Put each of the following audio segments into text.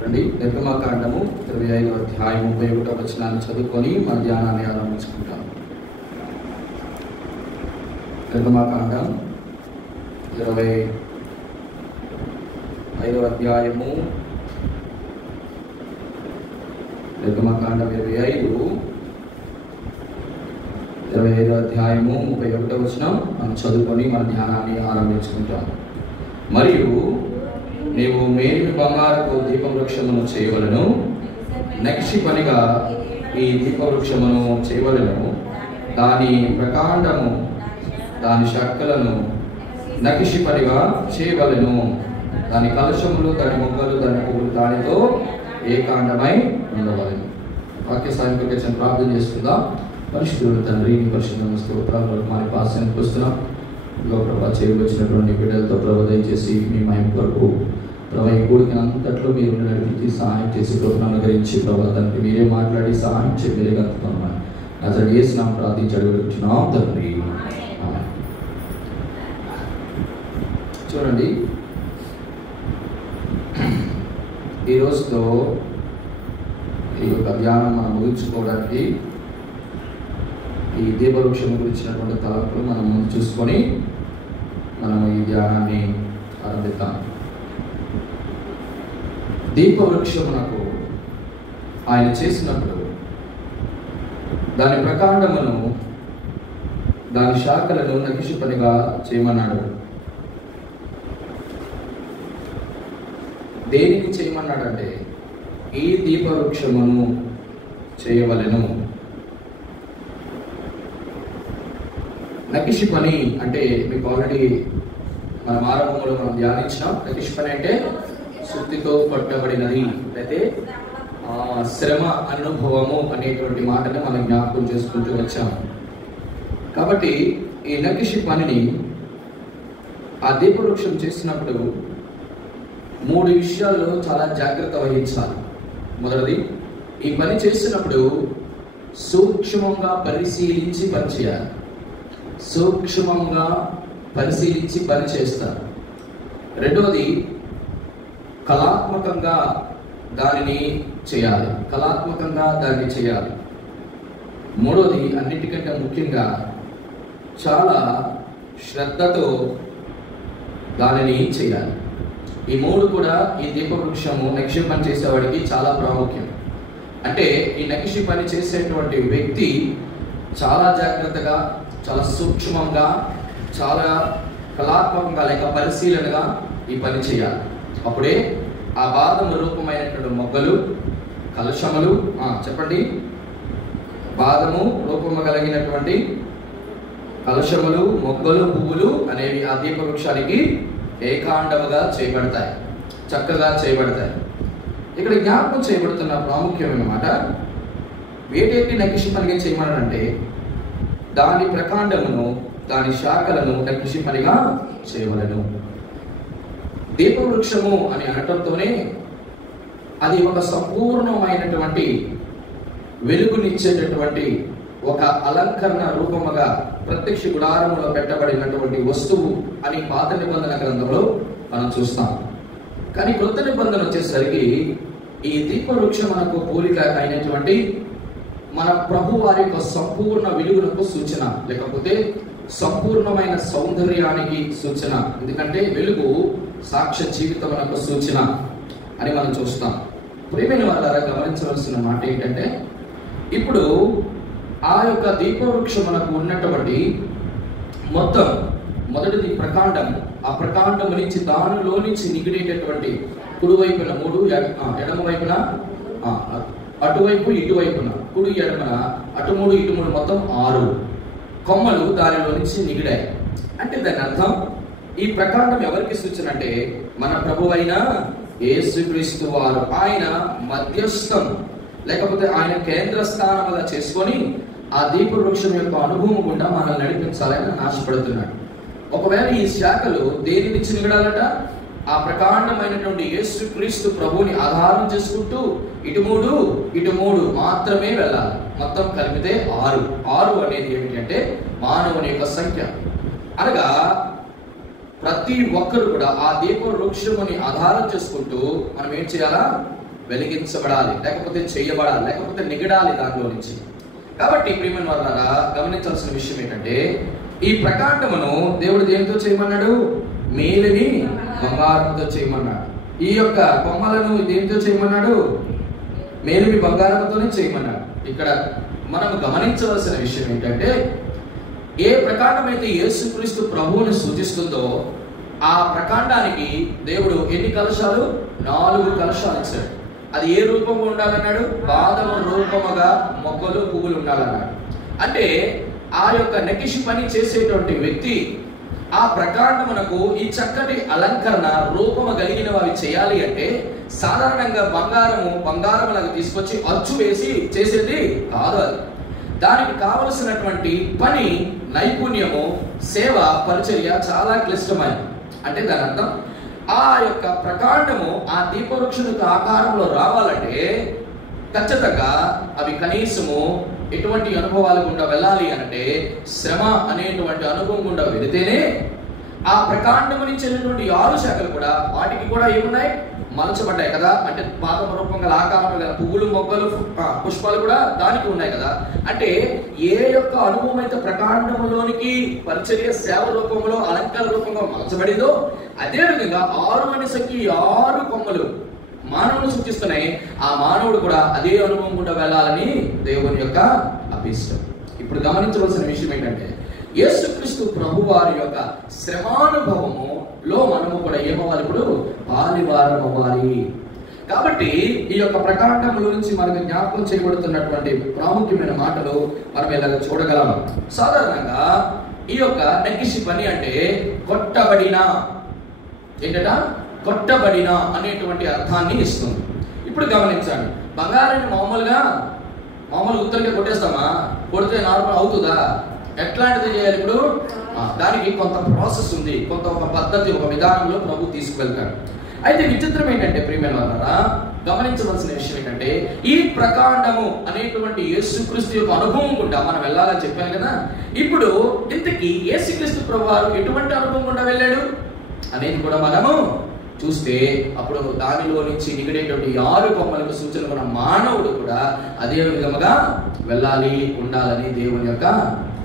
రండి, నిర్గమకాండము 25వ అధ్యాయం 31వ వచనాన్ని చదువుకొని మన ధ్యానాన్ని ఆరంభించుకుంటాం. నిర్గమకాండం 25వ అధ్యాయము, నిర్గమకాండం 25వ అధ్యాయము 31వ వచనం మనం చదువుకొని మన ధ్యానాన్ని ఆరంభించుకుంటాం. మరియు నీవు మేలిమి బంగారపు దీపవృక్షమును చేయవలను, నక్షి పనిగా ఈ దీపవృక్షమును చేయవలను, దాని ప్రకాండము దాని శక్కలను నక్షి పనిగా చేయవలను, దాని కలశములు దాని మొగ్గలు దాని పువ్వులు దానితో ఏకాండమై ఉండవలను. వాక్య సాయంత్రం ప్రార్థన చేస్తుందాం. పరిశుద్ధుడు తండ్రి, పరిశుద్ధ స్తోత్రాలు మన పాసానికి వస్తున్నాం. ప్రభా చేయవచ్చినటువంటి బిడ్డలతో ప్రభు దయచేసి మీ మహిమ కొరకు ప్రభా ఈ కూడికి అంతట్లో మీరు నడిపించి సహాయం చేసి ప్రభుత్వం అనుగ్రహించి ప్రభా తండ్రి మీరే మాట్లాడి సహాయం చేసి మీరే కలుపుతున్నాం. అసలు చేసినాం ప్రార్థించి అడుగుతున్నాం తండ్రి. చూడండి, ఈ రోజుతో ఈ యొక్క ధ్యానం మనం ముగించుకోవడానికి ఈ దీపవృక్షం గురించినటువంటి తలంపులు మనం ముందు చూసుకొని మనం ఈ ధ్యానాన్ని ఆరంభిద్దాం. దీపవృక్షమునకు ఆయన చేసినప్పుడు దాని ప్రకాండమును దాని శాఖలను నగిషి పనిగా చేయమన్నాడు. దేనికి చేయమన్నాడంటే ఈ దీపవృక్షమును చేయవలెను. నకిషి పని అంటే మీకు ఆల్రెడీ మనం ఆరంభంలో మనం ధ్యానించినాం. నకిషి పని అంటే శుద్ధితో పట్టబడినది, అయితే శ్రమ అనుభవము అనేటువంటి మాటను మనం జ్ఞాపకం చేసుకుంటూ వచ్చాం. కాబట్టి ఈ నకిషి పనిని ఆ దీపవృక్షం చేసినప్పుడు 3 విషయాల్లో చాలా జాగ్రత్త వహించాలి. మొదటిది, ఈ పని చేసినప్పుడు సూక్ష్మంగా పరిశీలించి పనిచేయాలి. సూక్ష్మంగా పరిశీలించి పని చేస్తారు. రెండవది, కళాత్మకంగా దానిని చేయాలి. మూడవది, అన్నిటికంటే ముఖ్యంగా చాలా శ్రద్ధతో దానిని చేయాలి. ఈ 3 కూడా ఈ దీపవృక్షము నక్షి పని చేసేవాడికి చాలా ప్రాముఖ్యం. అంటే ఈ నక్షి పని చేసేటువంటి వ్యక్తి చాలా జాగ్రత్తగా, చాలా సూక్ష్మంగా, చాలా కళాత్మకంగా లేక పరిశీలనగా ఈ పని చేయాలి. అప్పుడే ఆ బాదము రూపమైనటువంటి మొగ్గలు, కలశములు, చెప్పండి, బాదము రూపము కలిగినటువంటి కలశములు, మొగ్గలు, పువ్వులు అనేవి ఆ దీపవృక్షానికి ఏకాండముగా చేయబడతాయి, చక్కగా చేయబడతాయి. ఇక్కడ జ్ఞాపకం చేయబడుతున్న ప్రాముఖ్యమైన మాట, వేటేటి నకిషి పనిగా చేయమన్నాడంటే దాని ప్రకాండమును దాని శాఖలను నకిషి పనిగా చేయవలను. దీపవృక్షము అని అనటంతోనే అది ఒక సంపూర్ణమైనటువంటి వెలుగునిచ్చేటటువంటి ఒక అలంకరణ రూపముగా ప్రత్యక్ష గుడారములో పెట్టబడినటువంటి వస్తువు అని పాత నిబంధన గ్రంథంలో మనం చూస్తాం. కానీ కొత్త నిబంధన వచ్చేసరికి ఈ దీపవృక్షం మనకు పోలిక అయినటువంటి మన ప్రభు వారి యొక్క సంపూర్ణ వెలుగునకు సూచన, లేకపోతే సంపూర్ణమైన సౌందర్యానికి సూచన. ఎందుకంటే వెలుగు సాక్ష్య జీవితమునకు సూచన అని మనం చూస్తాం. ప్రియమైన వాళ్ళారా, గమనించవలసిన మాట ఏంటంటే, ఇప్పుడు ఆ యొక్క దీపవృక్షమునకు ఉన్నటువంటి మొత్తం మొదటిది ప్రకాండం. ఆ ప్రకాండం నుంచి దానిలో నుంచి నిగిడేటటువంటి కుడివైపున 3, ఎడమ వైపున, అటువైపు ఇటువైపున, కుడి ఎడమన అటు 3 ఇటు 3 మొత్తం 6 కొమ్మలు దానిలో నుంచి నిగిడాయి. అంటే దాని అర్థం ఈ ప్రకాండం ఎవరికి సూచన అంటే మన ప్రభువైన యేసుక్రీస్తు వారు. ఆయన మధ్యస్థం లేకపోతే ఆయన కేంద్ర స్థానంగా చేసుకొని ఆ దీపవృక్షం యొక్క అనుభవం గుండా మనల్ని నడిపించాలని ఆశపడుతున్నాడు. ఒకవేళ ఈ శాఖలు దేని నుంచి నిగడాలట? ఆ ప్రకాండమైనటువంటి యేసుక్రీస్తు ప్రభువుని ఆధారం చేసుకుంటూ ఇటు 3 మాత్రమే వెళ్ళాలి. మొత్తం కలిపితే 6 అనేది ఏమిటంటే మానవుని యొక్క సంఖ్య. అనగా ప్రతి ఒక్కరు కూడా ఆ దీపవృక్షముని ఆధారం చేసుకుంటూ మనం ఏం చేయాలా? వెలిగించబడాలి, లేకపోతే చేయబడాలి, లేకపోతే నిగడాలి దానిలో నుంచి. కాబట్టి ప్రియమైన వాళ్ళారా, గమనించాల్సిన విషయం ఏంటంటే ఈ ప్రకాండమును దేవుడు దేనితో చేయమన్నాడు? మేలిమి బంగారంతో చేయమన్నాడు. ఈ యొక్క కొమ్మలను దేనితో చేయమన్నాడు? మేలిమి బంగారంతోనే చేయమన్నాడు. ఇక్కడ మనం గమనించవలసిన విషయం ఏంటంటే ఏ ప్రకాండం అయితే యేసుక్రీస్తు ప్రభువుని సూచిస్తుందో ఆ ప్రకాండానికి దేవుడు ఎన్ని కలశాలు? 4 కలశాలు ఇచ్చాడు. అది ఏ రూపంగా ఉండాలన్నాడు? బాదము రూపముగా మొగ్గలు పువ్వులు ఉండాలన్నాడు. అంటే ఆ యొక్క నకిషి పని చేసేటువంటి వ్యక్తి ఆ ప్రకాండమునకు ఈ చక్కటి అలంకరణ రూపము కలిగిన అవి చేయాలి అంటే సాధారణంగా బంగారములకు తీసుకొచ్చి అచ్చు వేసి చేసేది కాదు. అది దానికి కావలసినటువంటి పని, నైపుణ్యము, సేవ, పరిచర్య చాలా క్లిష్టమైనది. అంటే దాని అర్థం ఆ యొక్క ప్రకాండము ఆ దీపవృక్షునికి ఆకారంలో రావాలంటే ఖచ్చితంగా అవి కనీసము ఎటువంటి అనుభవాలు గుండా వెళ్ళాలి అంటే శ్రమ అనేటువంటి అనుభవం గుండా వెళితేనే ఆ ప్రకాండము నుంచి వెళ్ళినటువంటి 6 శాఖలు కూడా వాటికి కూడా ఏమున్నాయి? మలచబడ్డాయి కదా. అంటే పాదం రూపంగా ఆకారం గల పువ్వులు, మొగ్గలు, పుష్పాలు కూడా దానికి ఉన్నాయి కదా. అంటే ఏ యొక్క అనుభవం అయితే ప్రకాండములోనికి పరిచర్య సేవ రూపంలో అలంకార రూపంలో మలచబడిందో అదే విధంగా 6 మనిషికి 6 కొమ్మలు మానవుడు సూచిస్తున్నాయి. ఆ మానవుడు కూడా అదే అనుభవం కూడా వెళ్ళాలని దేవుని యొక్క అభిష్టం. ఇప్పుడు గమనించవలసిన విషయం ఏంటంటే యేసుక్రీస్తు ప్రభు వారి యొక్క శ్రమానుభవములో మనము కూడా ఏమవ్వాలి? ఇప్పుడు పాలివారం అవ్వాలి. కాబట్టి ఈ యొక్క ప్రకాండముల నుంచి మనకు జ్ఞాపకం చేయబడుతున్నటువంటి ప్రాముఖ్యమైన మాటలు మనం ఇలాగ చూడగలం. సాధారణంగా ఈ యొక్క నకిషి పని అంటే కొట్టబడిన, ఏంటట? కొట్టబడిన అనేటువంటి అర్థాన్ని ఇస్తుంది. ఇప్పుడు గమనించండి, బంగారాన్ని మామూలుగా ఉత్తరంగా కొట్టేస్తామా? కొడితే నార్మల్ అవుతుందా? ఎట్లాంటిది చేయాలి? ఇప్పుడు దానికి కొంత ప్రాసెస్ ఉంది, కొంత ఒక పద్ధతి, ఒక విధానంలో ప్రభు తీసుకువెళ్తాడు. అయితే విచిత్రం ఏంటంటే ప్రియమైన వాళ్ళారా, గమనించవలసిన విషయం ఏంటంటే ఈ ప్రకాండము అనేటువంటి యేసుక్రీస్తు యొక్క అనుభవం గుండా మనం వెళ్ళాలని చెప్పాను కదా. ఇప్పుడు ఇంతకీ యేసుక్రీస్తు ప్రభు వారు ఎటువంటి అనుభవం గుండా వెళ్ళాడు అనేది కూడా మనము చూస్తే అప్పుడు దానిలో నుంచి నిగడేటువంటి 6 కొమ్మలకు సూచన మన మానవుడు కూడా అదే విధముగా వెళ్ళాలి, ఉండాలని దేవుని యొక్క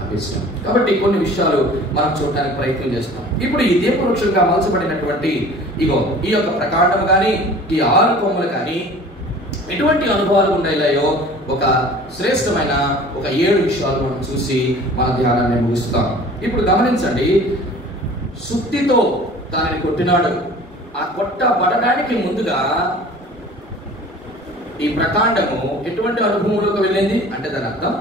అభిష్టం. కాబట్టి కొన్ని విషయాలు మనం చూడడానికి ప్రయత్నం చేస్తాం. ఇప్పుడు ఈ దీపవృక్షంగా మలచబడినటువంటి ఈ యొక్క ప్రకాండం కానీ ఈ 6 కొమ్మలు కానీ ఎటువంటి అనుభవాలు ఉన్నాయో ఒక శ్రేష్టమైన ఒక 7 విషయాలు మనం చూసి మన ధ్యానాన్ని ముగిస్తాం. ఇప్పుడు గమనించండి, సుత్తితో దానిని కొట్టినాడు. ఆ కొట్టబడడానికి ముందుగా ఈ ప్రకాండము ఎటువంటి అనుభవంలోకి వెళ్ళింది అంటే దాని అర్థం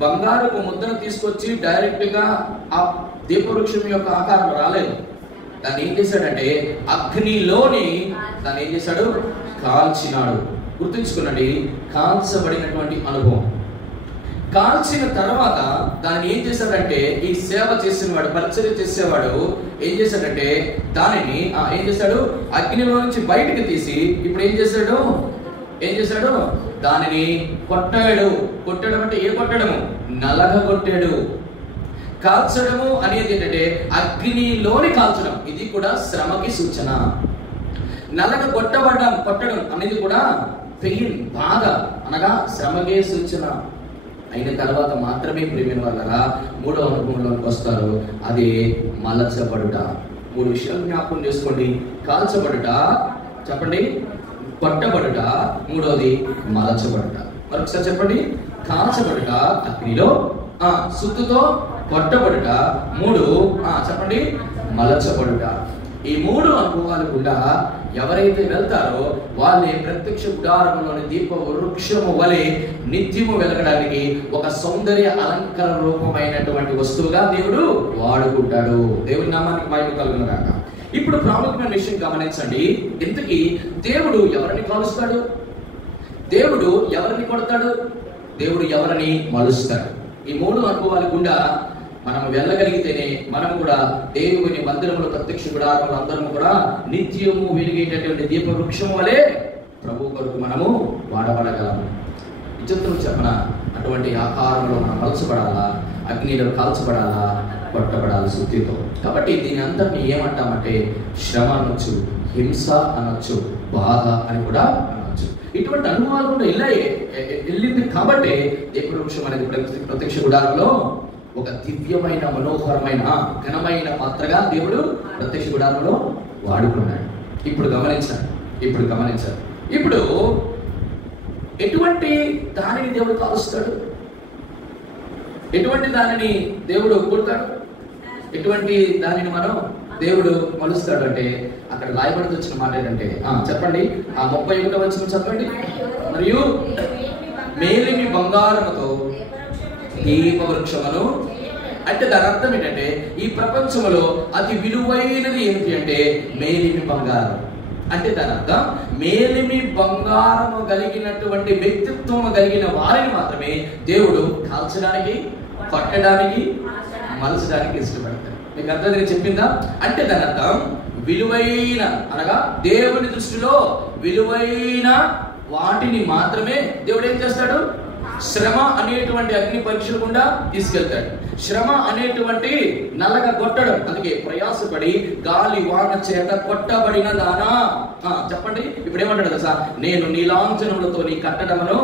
బంగారపు ముద్దను తీసుకొచ్చి డైరెక్ట్ గా ఆ దీపవృక్షం యొక్క ఆకారం రాలేదు. దాన్ని ఏం చేశాడంటే అగ్నిలోని దాన్ని ఏం చేశాడు? కాల్చినాడు. గుర్తుంచుకునండి, కాల్చబడినటువంటి అనుభవం. కాల్చిన తర్వాత దాన్ని ఏం చేశాడంటే ఈ సేవ చేసినవాడు, పరిచర్య చేసేవాడు ఏం చేశాడంటే దానిని ఏం చేశాడు? అగ్నిలో నుంచి బయటికి తీసి ఇప్పుడు ఏం చేశాడు? దానిని కొట్టాడు. కొట్టడం అంటే ఏ కొట్టడము? నలగ కొట్టాడు. కాల్చడము అనేది ఏంటంటే అగ్నిలోని కాల్చడం. ఇది కూడా శ్రమకి సూచన. నలగ కొట్టడం అనేది కూడా పెయిన్, బాధ, అనగా శ్రమకే సూచన. అయిన తర్వాత మాత్రమే ప్రియమైన వాళ్ళరా 3వ అనుభవంలోకి వస్తారు. అది మలచబడుట. 3 విషయాలు జ్ఞాపకం చేసుకోండి. కాల్చబడుట, చెప్పండి, కొట్టబడుట, 3వది మలచబడుట. మరొకసారి చెప్పండి. కాల్చబడుట అగ్నిలో, సుత్తుతో కొట్టబడుట, 3 చెప్పండి మలచబడుట. ఈ 3 అనుభవాలు కూడా ఎవరైతే వెళ్తారో వాళ్ళే ప్రత్యక్ష గుడారములోని దీప వృక్షము వలె నిత్యము వెలగడానికి ఒక సౌందర్య అలంకరణ రూపమైనటువంటి వస్తువుగా దేవుడు వాడుకుంటాడు. దేవుని నామానికి మహిమ కలుగును గాక. ఇప్పుడు ప్రాముఖ్యమైన విషయం గమనించండి. ఇంతకీ దేవుడు ఎవరిని కాలుస్తాడు? దేవుడు ఎవరిని కొడతాడు? దేవుడు ఎవరిని మలుస్తాడు? ఈ 3 అనుభవాలు గుండా మనం వెళ్ళగలిగితేనే మనం కూడా దేవుని మందిరములో ప్రత్యక్ష గుడారములు అందరము కూడా నిత్యము వెలిగేటటువంటి దీప వృక్షం వలె ప్రభు కొరకు మనము వాడబడగలము. విచిత్రం చెప్పన అటువంటి ఆకారంలో మనం మలచబడాలా, అగ్నిలో కాల్చబడాలా, కొట్టబడాలి సుత్తితో. కాబట్టి దీని అంతటిని ఏమంటామంటే శ్రమ అనొచ్చు, హింస అనొచ్చు, బాధ అని కూడా అనొచ్చు. ఇటువంటి అనుభవాలు కూడా వెళ్ళింది కాబట్టి దేవుడి వృక్షం అనేది ప్రత్యక్ష గుడారంలో ఒక దివ్యమైన మనోహరమైన ఘనమైన పాత్రగా దేవుడు ప్రత్యక్ష గుడారంలో వాడుకున్నాడు. ఇప్పుడు గమనించారు. ఇప్పుడు ఎటువంటి దానిని దేవుడు కాలుస్తాడు? ఎటువంటి దానిని దేవుడు కొడతాడు? ఎటువంటి దానిని మనం దేవుడు మలుస్తాడు అంటే అక్కడ రాయబడి వచ్చిన మాట ఏంటంటే చెప్పండి, ఆ 31వ వచనం చెప్పండి. మరియు మేలిమి బంగారముతో దీపవృక్షమును, అంటే దాని అర్థం ఏంటంటే ఈ ప్రపంచంలో అతి విలువైనది ఏంటి అంటే మేలిమి బంగారం. అంటే దాని అర్థం మేలిమి బంగారము కలిగినటువంటి వ్యక్తిత్వం కలిగిన వారిని మాత్రమే దేవుడు కాల్చడానికి, కొట్టడానికి, మలచడానికి ఇష్టపడతాడు. మీకు అర్థం నేను చెప్పిందా? అంటే దాని అర్థం విలువైన అనగా దేవుని దృష్టిలో విలువైన వాటిని మాత్రమే దేవుడు ఏం చేస్తాడు? శ్రమ అనేటువంటి అగ్ని పరీక్షలు గుండా తీసుకెళ్తాడు. శ్రమ అనేటువంటి నలగ కొట్టడం, అందుకే ప్రయాసపడి గాలి వాన చేత కొట్టబడిన దానా. చెప్పండి, ఇప్పుడు ఏమంటాడు కదా, నేను నీ లాంఛనములతో నీ కట్టడమును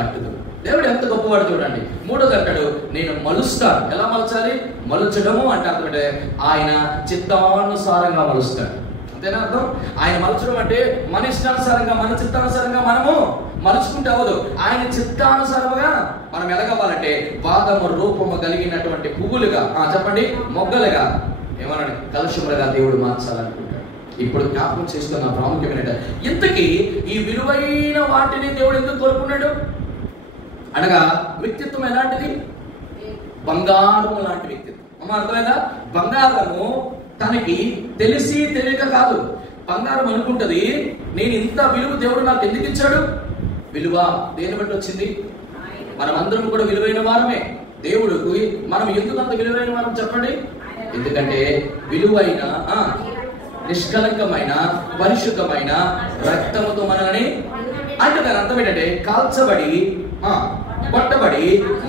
కట్టుదు. దేవుడు ఎంత గొప్పవాడు చూడండి. 3వ అంటాడు, నేను మలుస్తాను. ఎలా మలచాలి? మలుచడము అంటే ఆయన చిత్తానుసారంగా మలుస్తాడు. అంతేనా అర్థం? ఆయన మలచడం అంటే మన ఇష్టానుసారంగా, మన చిత్తానుసారంగా మనము మలుచుకుంటే అవ్వదు. ఆయన చిత్తానుసారముగా మనం ఎదగవాలంటే పాదము రూపము కలిగినటువంటి పువ్వులుగా, చెప్పండి, మొగ్గలుగా, ఏమన్నాడు, కలుషములుగా దేవుడు మార్చాలనుకుంటాడు. ఇప్పుడు జ్ఞాపకం చేస్తున్న ప్రాముఖ్యమైన ఇంతకీ ఈ విలువైన వాటిని దేవుడు ఎందుకు కోరుకున్నాడు అనగా వ్యక్తిత్వం ఎలాంటిది? బంగారము లాంటి వ్యక్తిత్వం. అర్థమైందా? బంగారము తనకి తెలిసి తెలియక కాదు. బంగారం అనుకుంటది, నేను ఇంత విలువ దేవుడు నాకు ఎందుకు ఇచ్చాడు? విలువ దేని బట్టి వచ్చింది? మనం అందరం కూడా విలువైన వారమే. దేవుడికి మనం ఎందుకు అంత విలువైన వారం చెప్పండి? ఎందుకంటే విలువైన నిష్కలంకమైన పరిశుద్ధమైన రక్తముతో మనల్ని, అంటే దాని అర్థం ఏంటంటే కాల్చబడి కొట్టబడి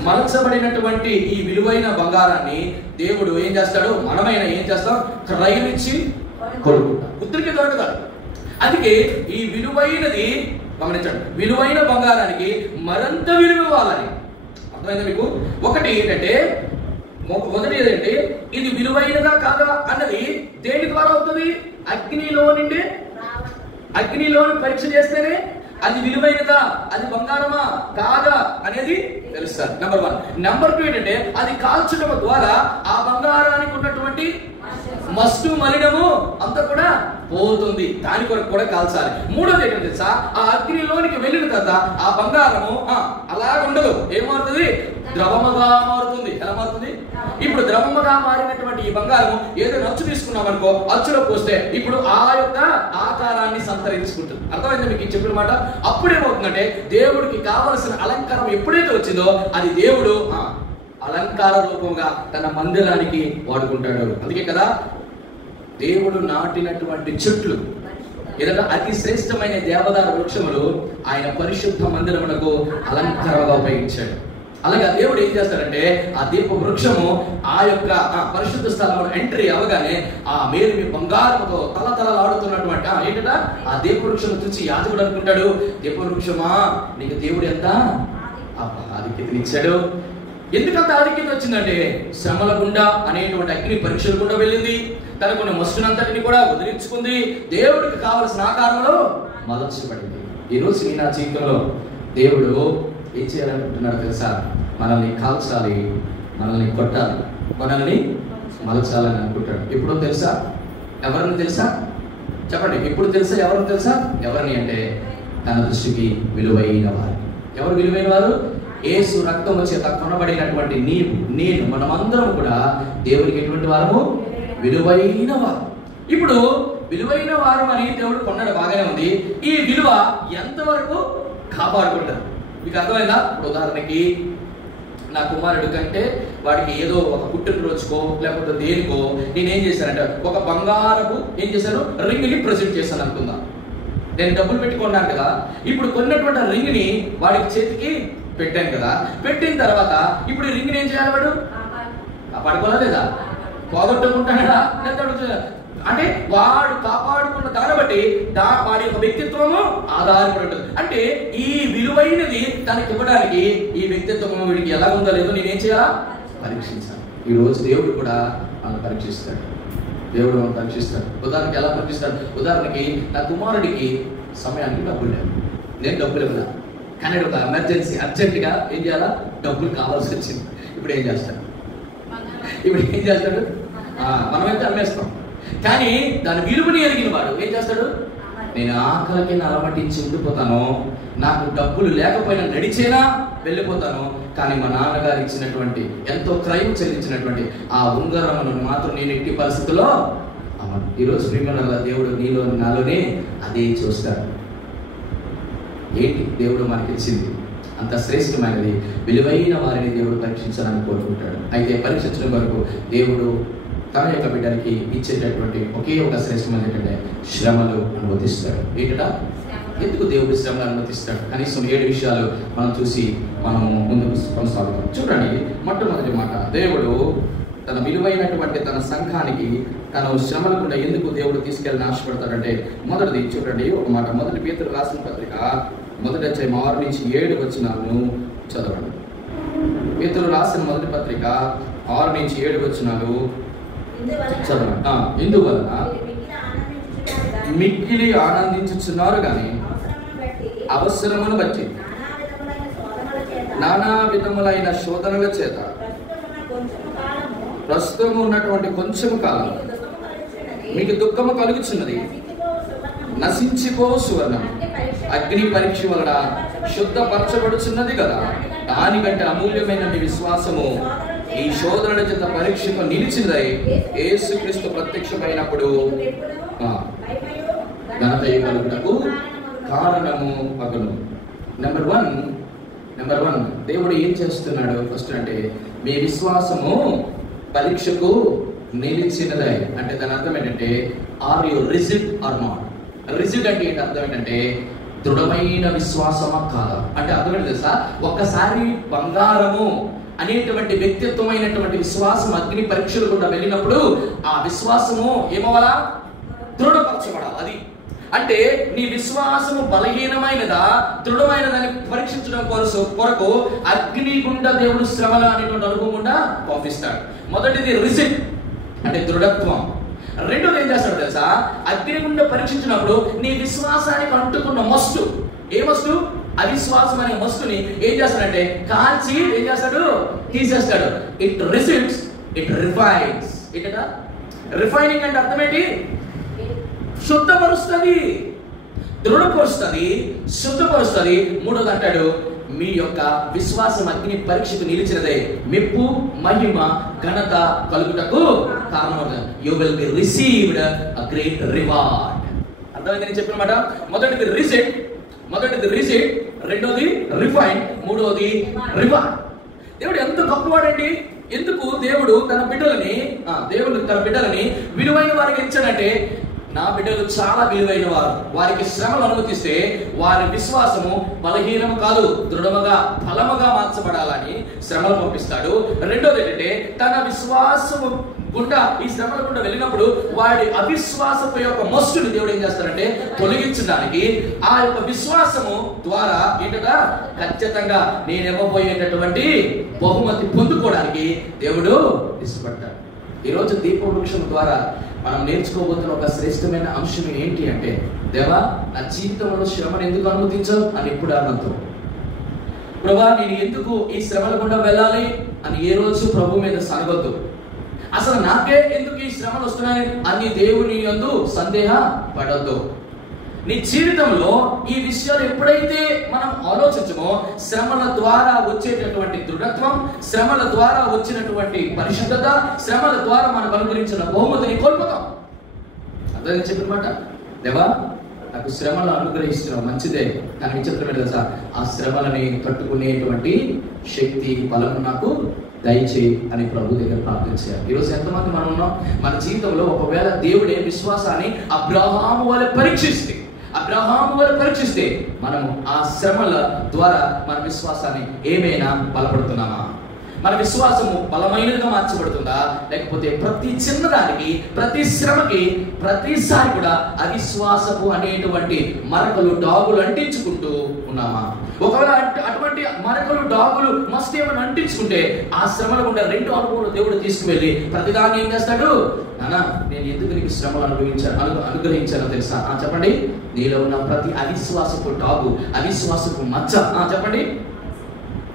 మలచబడినటువంటి ఈ విలువైన బంగారాన్ని దేవుడు ఏం చేస్తాడు? మనమైనా ఏం చేస్తాం? క్రయమిచ్చి కొనుక్కుంటాం. ఉత్తరికి దొరకదు. అందుకే ఈ విలువైనది గమనించండి, విలువైన బంగారానికి మరింత విలువ ఇవ్వాలని. అర్థమైందా మీకు? ఒకటి ఏంటంటే ఏదంటే ఇది విలువైనదా కాదా అన్నది దేని ద్వారా అవుతుంది? అగ్నిలోని పరీక్ష చేస్తేనే అది విలువైనదా, అది బంగారమా కాదా అనేది తెలుస్తారు. నెంబర్ 1. నెంబర్ 2 ఏంటంటే అది కాల్చడం ద్వారా ఆ బంగారానికి ఉన్నటువంటి మస్టు మలినము అంతా కూడా పోతుంది. దాని కొరకు కూడా కాల్చాలి. 3వది ఏంటంటే తెలుసా, ఆ అగ్నిలోనికి వెళ్ళిన తర్వాత ఆ బంగారము అలా ఉండదు. ఏమవుతుంది? ద్రవముగా మారుతుంది. ఎలా మారుతుంది? ఇప్పుడు ద్రవముగా మారినటువంటి ఈ బంగారం ఏదో అచ్చు తీసుకున్నాం అనుకో, అచ్చులో పోస్తే ఇప్పుడు ఆ యొక్క ఆకారాన్ని సంతరించుకుంటుంది. అర్థమైంది మీకు చెప్పిన మాట? అప్పుడేమవుతుందంటే దేవుడికి కావలసిన అలంకారం ఎప్పుడైతే వచ్చిందో అది దేవుడు అలంకార రూపంగా తన మందిరానికి వాడుకుంటాడు. అందుకే కదా దేవుడు నాటినటువంటి చెట్లు ఏదైనా అతి శ్రేష్టమైన దేవదార వృక్షములు ఆయన పరిశుద్ధ మందిరమునకు అలంకారంగా ఉపయోగించాడు. అలాగే దేవుడు ఏం చేస్తాడంటే ఆ దీప వృక్షము ఆ యొక్క పరిశుద్ధ స్థలంలో ఎంట్రీ అవగానే ఆ మేలిమి బంగారముతో తలతలలాడుతున్నటువంటి ఏంటంటే ఆ దీప వృక్షం చూసి యాజకుడు అనుకుంటాడు, దీప వృక్షమా నీకు దేవుడు ఎంత ఆధిక్యతనిచ్చాడు. ఎందుకంత ఆధిక్యత వచ్చిందంటే శ్రమల గుండా అనేటువంటి అగ్ని పరీక్షల గుండా వెళ్ళింది. తనకున్న మస్తునంతటిని కూడా వదిలించుకుంది. దేవుడికి కావలసిన ఆకారంలో మలచబడింది. ఈరోజు నా జీవితంలో దేవుడు ఏం చేయాలనుకుంటున్నాడు తెలుసా? మనల్ని కాల్చాలి, మనల్ని కొట్టాలి, మనల్ని మలచాలని అనుకుంటాడు. ఎప్పుడో తెలుసా? ఎవరిని తెలుసా? చెప్పండి. ఎప్పుడు తెలుసా? ఎవరిని తెలుసా? ఎవరిని అంటే తన దృష్టికి విలువైన వారు. ఎవరు విలువైన వారు? యేసు రక్తము చేత కొనబడినటువంటి నేను మనమందరం కూడా దేవునికి ఎటువంటి వారము? విలువైన వారు. ఇప్పుడు విలువైన వారు అని దేవుడు కొన్నాడు, బాగానే ఉంది. ఈ విలువ ఎంతవరకు కాపాడుకుంటారు? మీకు అర్థమైందా? ఇప్పుడు ఉదాహరణకి నా కుమారుడు కంటే వాడికి ఏదో ఒక పుట్టినరోజుకో లేకపోతే దేనికో నేనేం చేశానంటే ఒక బంగారపు ఏం చేశాను? రింగ్ని ప్రజెంట్ చేశాను అనుకుందా. నేను డబ్బులు పెట్టుకున్నాను కదా, ఇప్పుడు కొన్నటువంటి రింగ్ని వాడికి చేతికి పెట్టాను కదా. పెట్టిన తర్వాత ఇప్పుడు ఈ రింగ్ని ఏం చేయాలి? వాడు పడుకోవాలా లేదా? పోగొట్టుకుంటాడా? అంటే వాడు కాపాడుకున్న దాన్ని బట్టి వాడి యొక్క వ్యక్తిత్వము ఆధారపడి ఉంటుంది. అంటే ఈ విలువైనది తనకి ఇవ్వడానికి ఈ వ్యక్తిత్వము వీడికి ఎలా ఉందో లేదో నేనేం చేయాలా? పరీక్షించాలి. ఈ రోజు దేవుడు కూడా మనం పరీక్షిస్తాడు. దేవుడు మనం పరీక్షిస్తాడు. ఉదాహరణకి ఎలా పరీక్షిస్తాడు? ఉదాహరణకి నా కుమారుడికి సమయానికి డబ్బులు లేవు, నేను డబ్బులు ఇవ్వదా, కానీ ఒక ఎమర్జెన్సీ అర్జెంటుగా ఏం చేయాలా? డబ్బులు కావాల్సి వచ్చింది. ఇప్పుడు ఏం చేస్తాడు? మనమైతే అమ్మేస్తాం. కానీ దాని విలువని ఎరిగిన వాడు ఏం చేస్తాడు? నేను ఆకలికి అలమటించి ఉండిపోతాను, నాకు డబ్బులు లేకపోయినా నడిచేనా వెళ్ళిపోతాను, కానీ మా నాన్నగారు ఇచ్చినటువంటి ఎంతో క్రయం చెల్లించినటువంటి ఆ ఉంగరమును మాత్రం నేను ఎట్టి పరిస్థితుల్లో అమ్మను. ఈరోజు ప్రియమైన దేవుడు నీలో నాలోనే అదే చూస్తాడు. ఏంటి దేవుడు మనకి ఇచ్చింది? అంత శ్రేష్టమైనది, విలువైన వారిని దేవుడు పరీక్షించాలని కోరుకుంటాడు. అయితే పరీక్షించడం వరకు దేవుడు తన యొక్క బిడ్డలకి ఇచ్చేటటువంటి ఒకే ఒక శ్రేష్టమైన ఏంటంటే శ్రమలు అనుమతిస్తాడు. ఏంటంటే ఎందుకు దేవుడు శ్రమలు అనుమతిస్తాడు? కనీసం 7 విషయాలు మనం చూసి మనము ముందుకు కొనసాగుతాం. చూడండి, మొట్టమొదటి మాట, దేవుడు తన విలువైనటువంటి తన సంఘానికి తన శ్రమల గుండా ఎందుకు దేవుడు తీసుకెళ్ళి ఆశపడతాడంటే, మొదటిది చూడండి ఒక మాట. 1 పేతురు రాసిన పత్రిక 1వ అధ్యాయం 6 నుంచి 7 వచనాలను చదవండి. పేతురు రాసిన 1వ పత్రిక 6 నుంచి 7 వచనాలు చదవండి. ఇందువలన మిక్కిలి ఆనందించుచున్నారు కానీ అవసరమును బట్టి నానా విధములైన శోధనల చేత ప్రస్తుతం ఉన్నటువంటి కొంచెం కాలం మీకు దుఃఖము కలుగుచున్నది. నశించిపో సువర్ణం అగ్ని పరీక్ష వలన శుద్ధపరచబడుచున్నది కదా, దానికంటే అమూల్యమైన మీ విశ్వాసము ఈ శోధనల చేత పరీక్షకు నిలిచినదై యేసుక్రీస్తు ప్రత్యక్షమైనప్పుడు ఘనత కలుగుటకు కారణము అగును. నెంబర్ వన్ దేవుడు ఏం చేస్తున్నాడు ఫస్ట్ అంటే, మీ విశ్వాసము పరీక్షకు నిలిచినదై. అంటే దాని అర్థం ఏంటంటే, are you rigid or not? Rigid అంటే ఏంటి? అర్థం ఏంటంటే దృఢమైన విశ్వాసమా కాదా అంటే అర్థం ఏంటి తెలుసా? ఒక్కసారి బంగారము అనేటువంటి వ్యక్తిత్వమైనటువంటి విశ్వాసం అగ్ని పరీక్షలు కూడా వెళ్ళినప్పుడు ఆ విశ్వాసము ఏమవ్వాలా? దృఢపరచబడాలి. అది అంటే నీ విశ్వాసము బలహీనమైనదా దృఢమైనదని పరీక్షించడం కొరకు అగ్ని గుండా దేవుడు శ్రమల అనేటువంటి అనుభవం గుండా పంపిస్తాడు. మొదటిది రిజిడ్ అంటే దృఢత్వం. రెండోది ఏం చేస్తాడు తెలుసా? అగ్ని గుండా పరీక్షించినప్పుడు నీ విశ్వాసానికి అంటుకున్న మస్టు, ఏ మస్టు? అవిశ్వాసం అనే మస్తుని ఏం చేస్తాడంటే కాల్చి ఏం చేస్తాడు? తీసేస్తాడు. It recedes, it refines. ఏంటట రిఫైనింగ్ అంటే అర్థం ఏంటి? శుద్ధపరుస్తుంది, దృఢపరుస్తుంది, శుద్ధపరుస్తుంది. మూడోది అంటాడు, మీ యొక్క విశ్వాసం అగ్ని పరీక్షకు నిలిచినదే మెప్పు మహిమ ఘనత కలుగుటకు కారణం. You will be received a great reward. అర్థమైంది నేను చెప్పిన మాట. మొదటిది రిసిడ్, రెండోది రిఫైన్, మూడోది రివార్డ్. దేవుడు ఎంత గొప్పవాడండి! ఎందుకు దేవుడు తన బిడ్డలని విలువైన వారికి ఇచ్చాడంటే, నా బిడ్డలు చాలా విలువైన వారు, వారికి శ్రమలు అనుమతిస్తే వారి విశ్వాసము బలహీనము కాదు, దృఢముగా బలముగా మార్చబడాలని శ్రమలు పంపిస్తాడు. రెండోది ఏంటంటే, తన విశ్వాసము గుండా ఈ శ్రమల గుండా వెళ్ళినప్పుడు వాడి అవిశ్వాసపు యొక్క మస్తుని దేవుడు ఏం చేస్తాడంటే తొలగించడానికి, ఆ యొక్క విశ్వాసము ద్వారా ఏంటగా ఖచ్చితంగా నేను ఇవ్వబోయేటటువంటి బహుమతి పొందుకోవడానికి దేవుడు ఇష్టపడ్డాడు. ఈరోజు దీపవృక్షం ద్వారా మనం నేర్చుకోబోతున్న ఒక శ్రేష్టమైన అంశం ఏంటి అంటే, దేవా నా జీవితంలో శ్రమను ఎందుకు అనుమతించావు అని ఎప్పుడు అనంతో, ప్రభా నేను ఎందుకు ఈ శ్రమల గుండా వెళ్ళాలి అని ఏ రోజు ప్రభు మీద సనగొద్దు. అసలు నాకే ఎందుకు ఈ శ్రమలు వస్తున్నాయి అని దేవుని యందు సందేహ పడొద్దు. నీ జీవితంలో ఈ విషయాలు ఎప్పుడైతే మనం ఆలోచించమో, శ్రమల ద్వారా వచ్చేటటువంటి దృఢత్వం, శ్రమల ద్వారా వచ్చినటువంటి పరిశుద్ధత, శ్రమల ద్వారా మనకు అనుగ్రహించిన బహుమతిని కోల్పోతాం. అదే చెప్పినమాట, దేవా నాకు శ్రమలు అనుగ్రహిస్తున్నావు మంచిదే, కానీ విచిత్రమే తెలుసా, ఆ శ్రమలని తట్టుకునేటువంటి శక్తి బలము నాకు దయచేయి అని ప్రభు దగ్గర ప్రార్థించారు. ఈరోజు ఎంతమంది మనం ఉన్నాం? మన జీవితంలో ఒకవేళ దేవుడే విశ్వాసాన్ని అబ్రహాము వలె పరీక్షిస్తే మనము ఆ శ్రమల ద్వారా మన విశ్వాసాన్ని ఏమైనా బలపడుతున్నామా? మన విశ్వాసము బలమైనదిగా మార్చబడుతుందా, లేకపోతే ప్రతి చిన్నదానికి, ప్రతి శ్రమకి, ప్రతిసారి కూడా అవిశ్వాసపు అనేటువంటి మరకలు, డాగులు అంటించుకుంటూ ఉన్నామా? ఒకవేళ అటువంటి మరకలు, డాగులు మస్ట్ ఏమైనా అంటించుకుంటే ఆ శ్రమలు గుండా రెండు అనుభవాలు దేవుడు తీసుకువెళ్ళి ప్రతిదాన్ని ఏం చేస్తాడు? నానా, నేను ఎందుకు నీకు శ్రమలు అనుగ్రహించానో తెలుసా? చెప్పండి. నీలో ఉన్న ప్రతి అవిశ్వాసపు డాగు, అవిశ్వాసపు మచ్చ, చెప్పండి,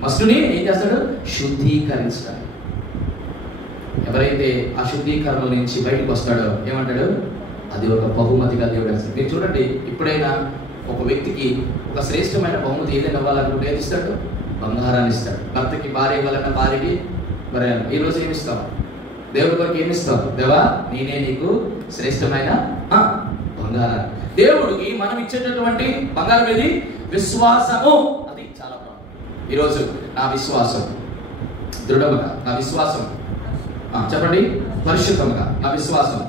మస్తుని ఏం చేస్తాడు? శుద్ధీకరించాడు. ఎవరైతే ఆ శుద్ధీకరణ నుంచి బయటకు వస్తాడో ఏమంటాడు? అది ఒక బహుమతిగా దేవుడు వేస్తాడు. మీరు చూడండి, ఇప్పుడైనా ఒక వ్యక్తికి ఒక శ్రేష్టమైన బహుమతి ఏదైనా ఇవ్వాలనుకుంటే ఏది ఇస్తాడు? బంగారాన్ని ఇస్తాడు. భర్తకి భార్య ఇవ్వాలన్న భార్యకి మరి ఈరోజు ఏమి ఇస్తావు? దేవుడి కొరకు ఏమి ఇస్తావు? దేవా, నేనే నీకు శ్రేష్టమైన బంగారాన్ని. దేవుడికి మనం ఇచ్చేటటువంటి బంగారం ఏది? విశ్వాసము. అది చాలా ప్రాబ్లం. ఈరోజు నా విశ్వాసం దృఢముగా, నా విశ్వాసం చెప్పండి పరిశుద్ధముగా, నా విశ్వాసం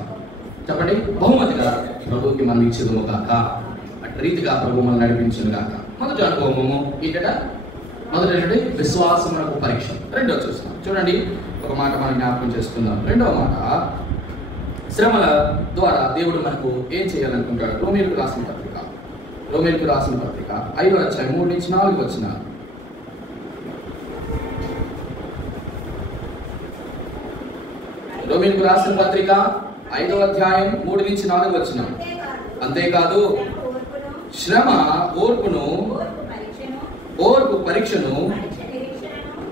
చెప్పండి బహుమతిగా ప్రభువుకి మనం ఇచ్చేదము కాక, అటు రీతిగా ప్రభు మనం నడిపించను కాక. మొదటి అనుభవము ఏంటంటే, మొదటి విశ్వాసమునకు పరీక్ష. రెండో చూస్తాం చూడండి, ఒక మాట మనం జ్ఞాపకం చేసుకుందాం. రెండవ మాట, శ్రమల ద్వారా దేవుడు మనకు ఏం చేయాలనుకుంటాడు? రోమీయులకు రాసిన పత్రిక, రోమీయులకు రాసిన పత్రిక 5వ అధ్యాయం 3 నుంచి 4 వచనాలు. రోమీయులకు రాసిన పత్రిక 5వ అధ్యాయం 3 నుంచి 4 వచనం. అంతేకాదు శ్రమ ఓర్పును, ఓర్పు పరీక్షను,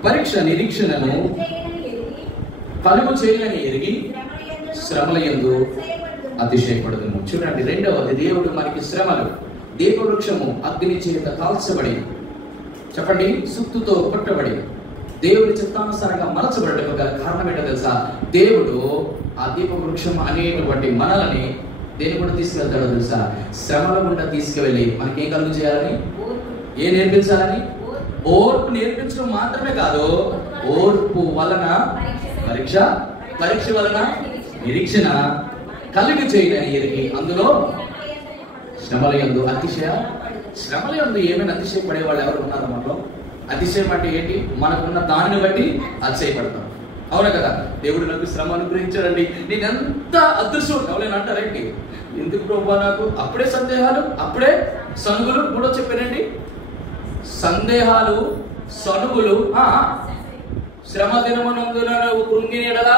పరీక్ష నిరీక్షణను కలుగు చేయని ఎరిగి శ్రమల యందు అతిశయపడుదును. చూడండి, రెండవది, దేవుడు మనకి శ్రమలు, దీపవృక్షము అగ్ని చేత కాల్చబడి, చెప్పండి, సుత్తుతో కొట్టబడి దేవుడి చిత్తానుసారంగా మలచబడటం గల కారణం ఏంటో తెలుసా? దేవుడు ఆ దీపవృక్షం అనేటువంటి మనలని దేని కూడా తీసుకెళ్తాడో తెలుసా? శ్రమల గుండా తీసుకువెళ్ళి మనకి ఏం కలుగు చేయాలని? ఏం నేర్పించాలని? ఓర్పు నేర్పించడం మాత్రమే కాదు, ఓర్పు వలన పరీక్ష, పరీక్ష వలన నిరీక్షణ కలిగి చేయని ఎరిగి అందులో శ్రమల యందు అతిశయ. శ్రమల యందు ఏమైనా అతిశయపడే వాళ్ళు ఎవరు ఉన్నారు మనలో? అతిశయం అంటే ఏంటి? మనకున్న దానిని బట్టి అతిశయపడతాం. అవునా కదా? దేవుడు నాకు శ్రమ అనుగ్రహించాడండి, నేను ఎంత అదృష్టం ఎవరైనా అంటారేంటి? ఎందుకు ప్రభు నాకు? అప్పుడే సందేహాలు, అప్పుడే సనుగులు. మూడో చెప్పానండి, సందేహాలు, సనుగులు. శ్రమ దినమునందున నువ్వు కృంగినెడలా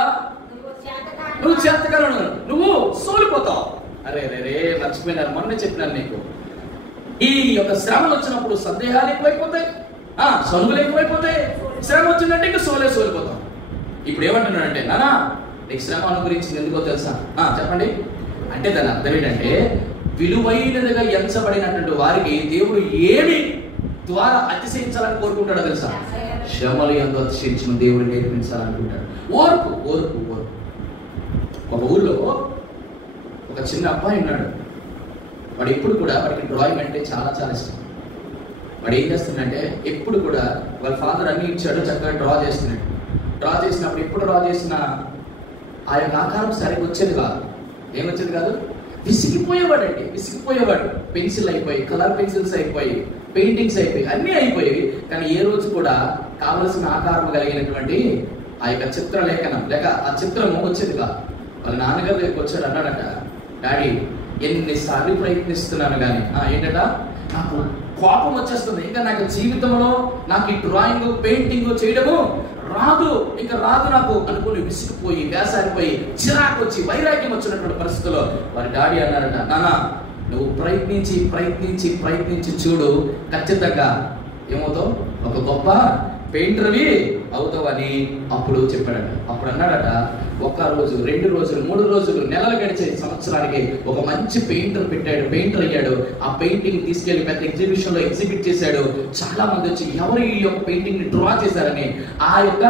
నువ్వు చేతకాలను, నువ్వు సోలిపోతావు. అరే రే మర్చిపోయినారు, మొన్న చెప్పినాను నీకు. ఈ యొక్క శ్రమలు వచ్చినప్పుడు సందేహాలు ఎక్కువైపోతాయి, సనుగులు ఎక్కువైపోతాయి. శ్రమ వచ్చిందంటే ఇంకా సోలిపోతాం. ఇప్పుడు ఏమంటున్నాడంటే, నానా నీకు శ్రమ అనుగ్రహించింది ఎందుకో తెలుసా? చెప్పండి. అంటే దాని అర్థం ఏంటంటే, విలువైనదిగా ఎంచబడినటువంటి వారికి దేవుడు ఏమి ద్వారా అతిశయించాలని కోరుకుంటాడో తెలుసా? శ్రమలు యందు అతిశయించిన దేవుడు నేర్పించాలనుకుంటాడు. ఓర్పు, ఓర్పు, ఓర్పు. ఒక ఊర్లో ఒక చిన్న అబ్బాయి ఉన్నాడు. వాడు ఎప్పుడు కూడా, వాడికి డ్రాయింగ్ అంటే చాలా చాలా ఇష్టం. వాడు ఏం చేస్తున్నాడంటే, ఎప్పుడు కూడా వాళ్ళ ఫాదర్ అన్ని ఇచ్చాడు, చక్కగా డ్రా చేస్తున్నాడు. డ్రా చేసినప్పుడు ఎప్పుడు డ్రా చేసినా ఆ యొక్క ఆకారం సరిగ్గా వచ్చేది కాదు. ఏమొచ్చేది కాదు? విసిగిపోయేవాడండి, విసిగిపోయేవాడు. పెన్సిల్ అయిపోయి, కలర్ పెన్సిల్స్ అయిపోయి, పెయింటింగ్స్ అయిపోయి, అన్నీ అయిపోయేవి. కానీ ఏ రోజు కూడా కావలసిన ఆకారం కలిగినటువంటి ఆ యొక్క చిత్రలేఖనం లేక ఆ చిత్రము వచ్చేది కాదు. వాళ్ళ నాన్నగారి దగ్గరికి వచ్చాడు, అన్నాడట, డాడీ ఎన్నిసార్లు ప్రయత్నిస్తున్నాను కానీ ఏంటట, నాకు కోపం వచ్చేస్తుంది, ఇంకా నాకు జీవితంలో నాకు ఈ డ్రాయింగ్, పెయింటింగ్ చేయడము రాదు, ఇంకా రాదు నాకు అనుకుని విసిగిపోయి, వేసారిపోయి, చిరాకు వచ్చి, వైరాగ్యం వచ్చినటువంటి పరిస్థితుల్లో వారి డాడీ అన్నారట, నాన్న నువ్వు ప్రయత్నించి ప్రయత్నించి ప్రయత్నించి చూడు, ఖచ్చితంగా ఏమవుతావు? ఒక గొప్ప పెయింటర్వి అవుతావని అప్పుడు చెప్పాడట. అప్పుడు అన్నాడట, 1 రోజు 2 రోజులు 3 రోజులు నెలలు గడిచే సంవత్సరానికి ఒక మంచి పెయింటర్ పెట్టాడు, పెయింటర్ అయ్యాడు. ఆ పెయింటింగ్ తీసుకెళ్లి పెద్ద ఎగ్జిబిషన్ లో ఎగ్జిబిట్ చేశాడు. చాలా మంది వచ్చి ఎవరు ఈ యొక్క పెయింటింగ్ ని డ్రా చేశారని ఆ యొక్క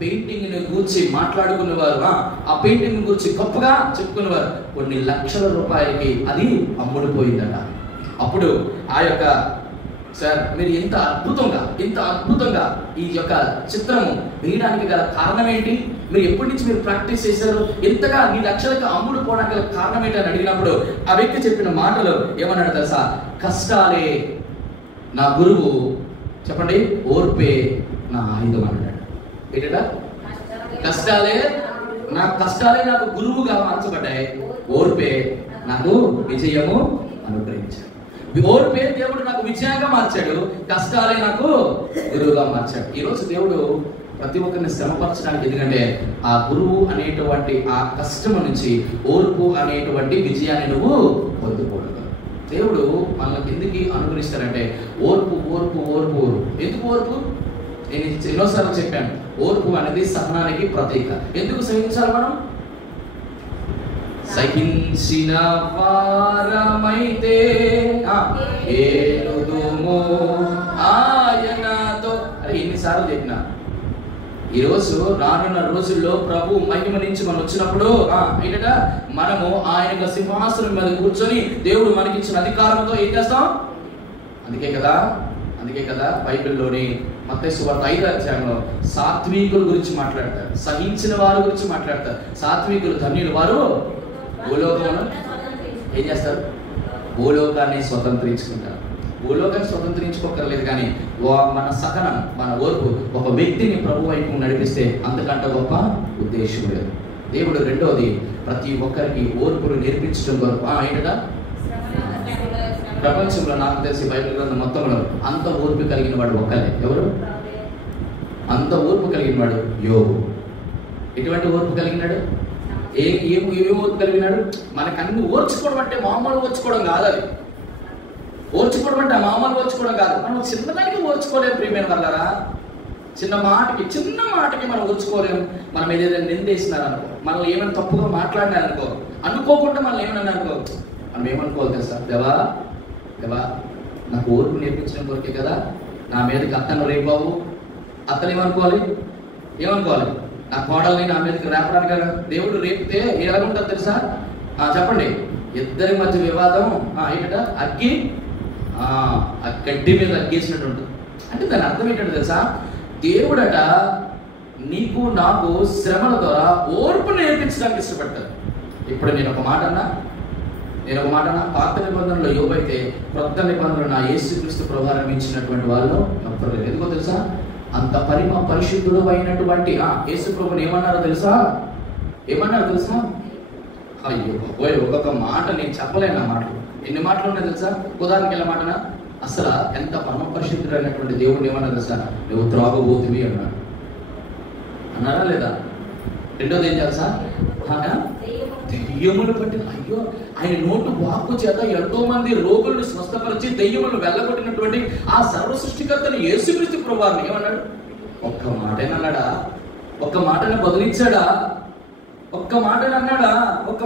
పెయింటింగ్ ని గురించి మాట్లాడుకునేవారు, ఆ పెయింటింగ్ గురించి గొప్పగా చెప్పుకునేవారు. కొన్ని లక్షల రూపాయలకి అది అమ్ముడుపోయిందట. అప్పుడు ఆ యొక్క, సార్ మీరు ఇంత అద్భుతంగా ఈ యొక్క చిత్రము వేయడానికి గల కారణం ఏంటి? మీరు ఎప్పటి నుంచి మీరు ప్రాక్టీస్ చేశారు? ఎంతగా మీ లక్షలకు అమ్ముడు పోవడానికి గల కారణం ఏంటి అని అడిగినప్పుడు ఆ వ్యక్తి చెప్పిన మాటలు ఏమన్నాడు తెలుసా? కష్టాలే నా గురువు, చెప్పండి, ఓర్పే నా ఆయుధం అన్నాడు. ఏంటా? కష్టాలే నాకు గురువుగా మార్చబడ్డాయి, ఓర్పే నాకు విజయము అనుగ్రహించాడు. ఓర్పే దేవుడు నాకు విజయంగా మార్చాడు, కష్టాలే నాకు గురువుగా మార్చాడు. ఈరోజు దేవుడు ప్రతి ఒక్కరిని శ్రమపరచడానికి, ఎందుకంటే ఆ గురువు అనేటువంటి ఆ కష్టం నుంచి ఓర్పు అనేటువంటి విజయాన్ని నువ్వు పొందుకోవడం. దేవుడు మనకి ఎందుకు అనుగ్రహిస్తారంటే ఓర్పు ఓర్పు ఓర్పు ఓర్పు. ఎందుకు ఓర్పు? నేను ఎన్నోసార్లు చెప్పాను, ఓర్పు అనేది సహనానికి ప్రతీక. ఎందుకు సహించాలి మనం? సహించిన వారమైతే ఏలుదుము ఆయనతో. అరే ఎన్నిసార్లు చెప్పినా. ఈరోజు రానున్న రోజుల్లో ప్రభు మహిమ నుంచి మనం వచ్చినప్పుడు ఏంటంటే మనము ఆయన సింహాసనం మీద కూర్చొని దేవుడు మనకిచ్చిన అధికారంతో ఏం చేస్తాం? అందుకే కదా బైబిల్లోని మత్తయి సువార్త 5వ అధ్యాయంలో సాత్వికుల గురించి మాట్లాడతారు, సహించిన వారి గురించి మాట్లాడతారు. సాత్వికులు ధన్యులు, వారు భూలోకమును ఏం చేస్తారు? భూలోకాన్ని స్వతంత్రించుకుంటారు. భూలోకాన్ని స్వతంత్రించుకోకర్లేదు, కానీ మన సహనం, మన ఓర్పు ఒక వ్యక్తిని ప్రభు వైపు నడిపిస్తే అంతకంటే గొప్ప ఉద్దేశం లేదు. దేవుడు రెండోది ప్రతి ఒక్కరికి ఓర్పును నేర్పించడం కొరకు ఏంటంటే ప్రపంచంలో నాకు తెలిసి బైబిల్ గ్రంథం మొత్తంలో అంత ఓర్పు కలిగిన వాడు ఒక్కలే. ఎవరు? అంత ఓర్పు కలిగిన వాడు యోబు. ఎటువంటి ఓర్పు కలిగినాడు? ఏ ఓర్పు కలిగినాడు? మనకన్నీ ఓర్చుకోవడం అంటే మామూలు ఓర్చుకోవడం కాదు. అది ఓర్చుకోవడం అంటే మామూలు ఓర్చుకోవడం కాదు. మనం చిన్నదానికి ఓర్చుకోలేము ప్రియమైన వాళ్ళరా. చిన్న మాటకి మనం ఓర్చుకోలేము. మనం ఏదైనా నిందేసినారనుకో, మనం ఏమైనా తప్పుగా మాట్లాడినారనుకో, అనుకోకుండా మనం ఏమన్నా అనుకో, మనం ఏమనుకోవాలి తెలుసా? దేవా నాకు ఓర్పు నేర్పించడం కొరకే కదా నా మీదకి అత్తను రేపావు. అత్తను ఏమనుకోవాలి? నా కోడల్ని నా మీదకి రేపడానికి కదా దేవుడు రేపితే ఎలాగుంటుంది తెలుసా? చెప్పండి. ఇద్దరి మధ్య వివాదం ఏంటంటే అగ్గి గడ్డి మీద అగ్గేసినట్టు ఉంటుంది. అంటే దాని అర్థం ఏంటంటే తెలుసా? దేవుడట నీకు నాకు శ్రమల ద్వారా ఓర్పు నేర్పించడానికి ఇష్టపడతాడు. ఇప్పుడు నేను ఒక మాట అన్నా, పాత నిబంధనలో యోబు అయితే కొత్త నిబంధనలో నా యేసుక్రీస్తు ప్రభావం ఇచ్చినటువంటి వాళ్ళు నమ్మలేదు. ఎందుకో తెలుసా? అంత పరిశుద్ధుడు అయినటువంటి యేసు ప్రభుని ఏమన్నారో తెలుసా? అయ్యో ఒక్కొక్క మాట నేను చెప్పలేను. ఆ మాటలు ఎన్ని మాటలు ఉన్నాయి తెలుసా? ఉదాహరణకి ఎలా మాటనా, అసలు ఎంత పరమ పరిశుద్ధుడు అయినటువంటి దేవుడిని ఏమన్నా తెలుసా? నువ్వు త్రాగబోతువి అన్నారా లేదా? రెండోది ఏం తెలుసా? దెయ్యములు పట్టిన, అయ్యో ఆయన నోటు వాక్కు చేత ఎంతో మంది రోగులను స్వస్థపరిచి దెయ్యములను వెళ్ళగొట్టినటువంటి ఆ సర్వ సృష్టికర్తని యేసుక్రీస్తు ప్రభువారిని ఏమన్నాడు? ఒక్క మాటేనన్నాడా? ఒక్క మాటను బదిలించాడా? ఒక్క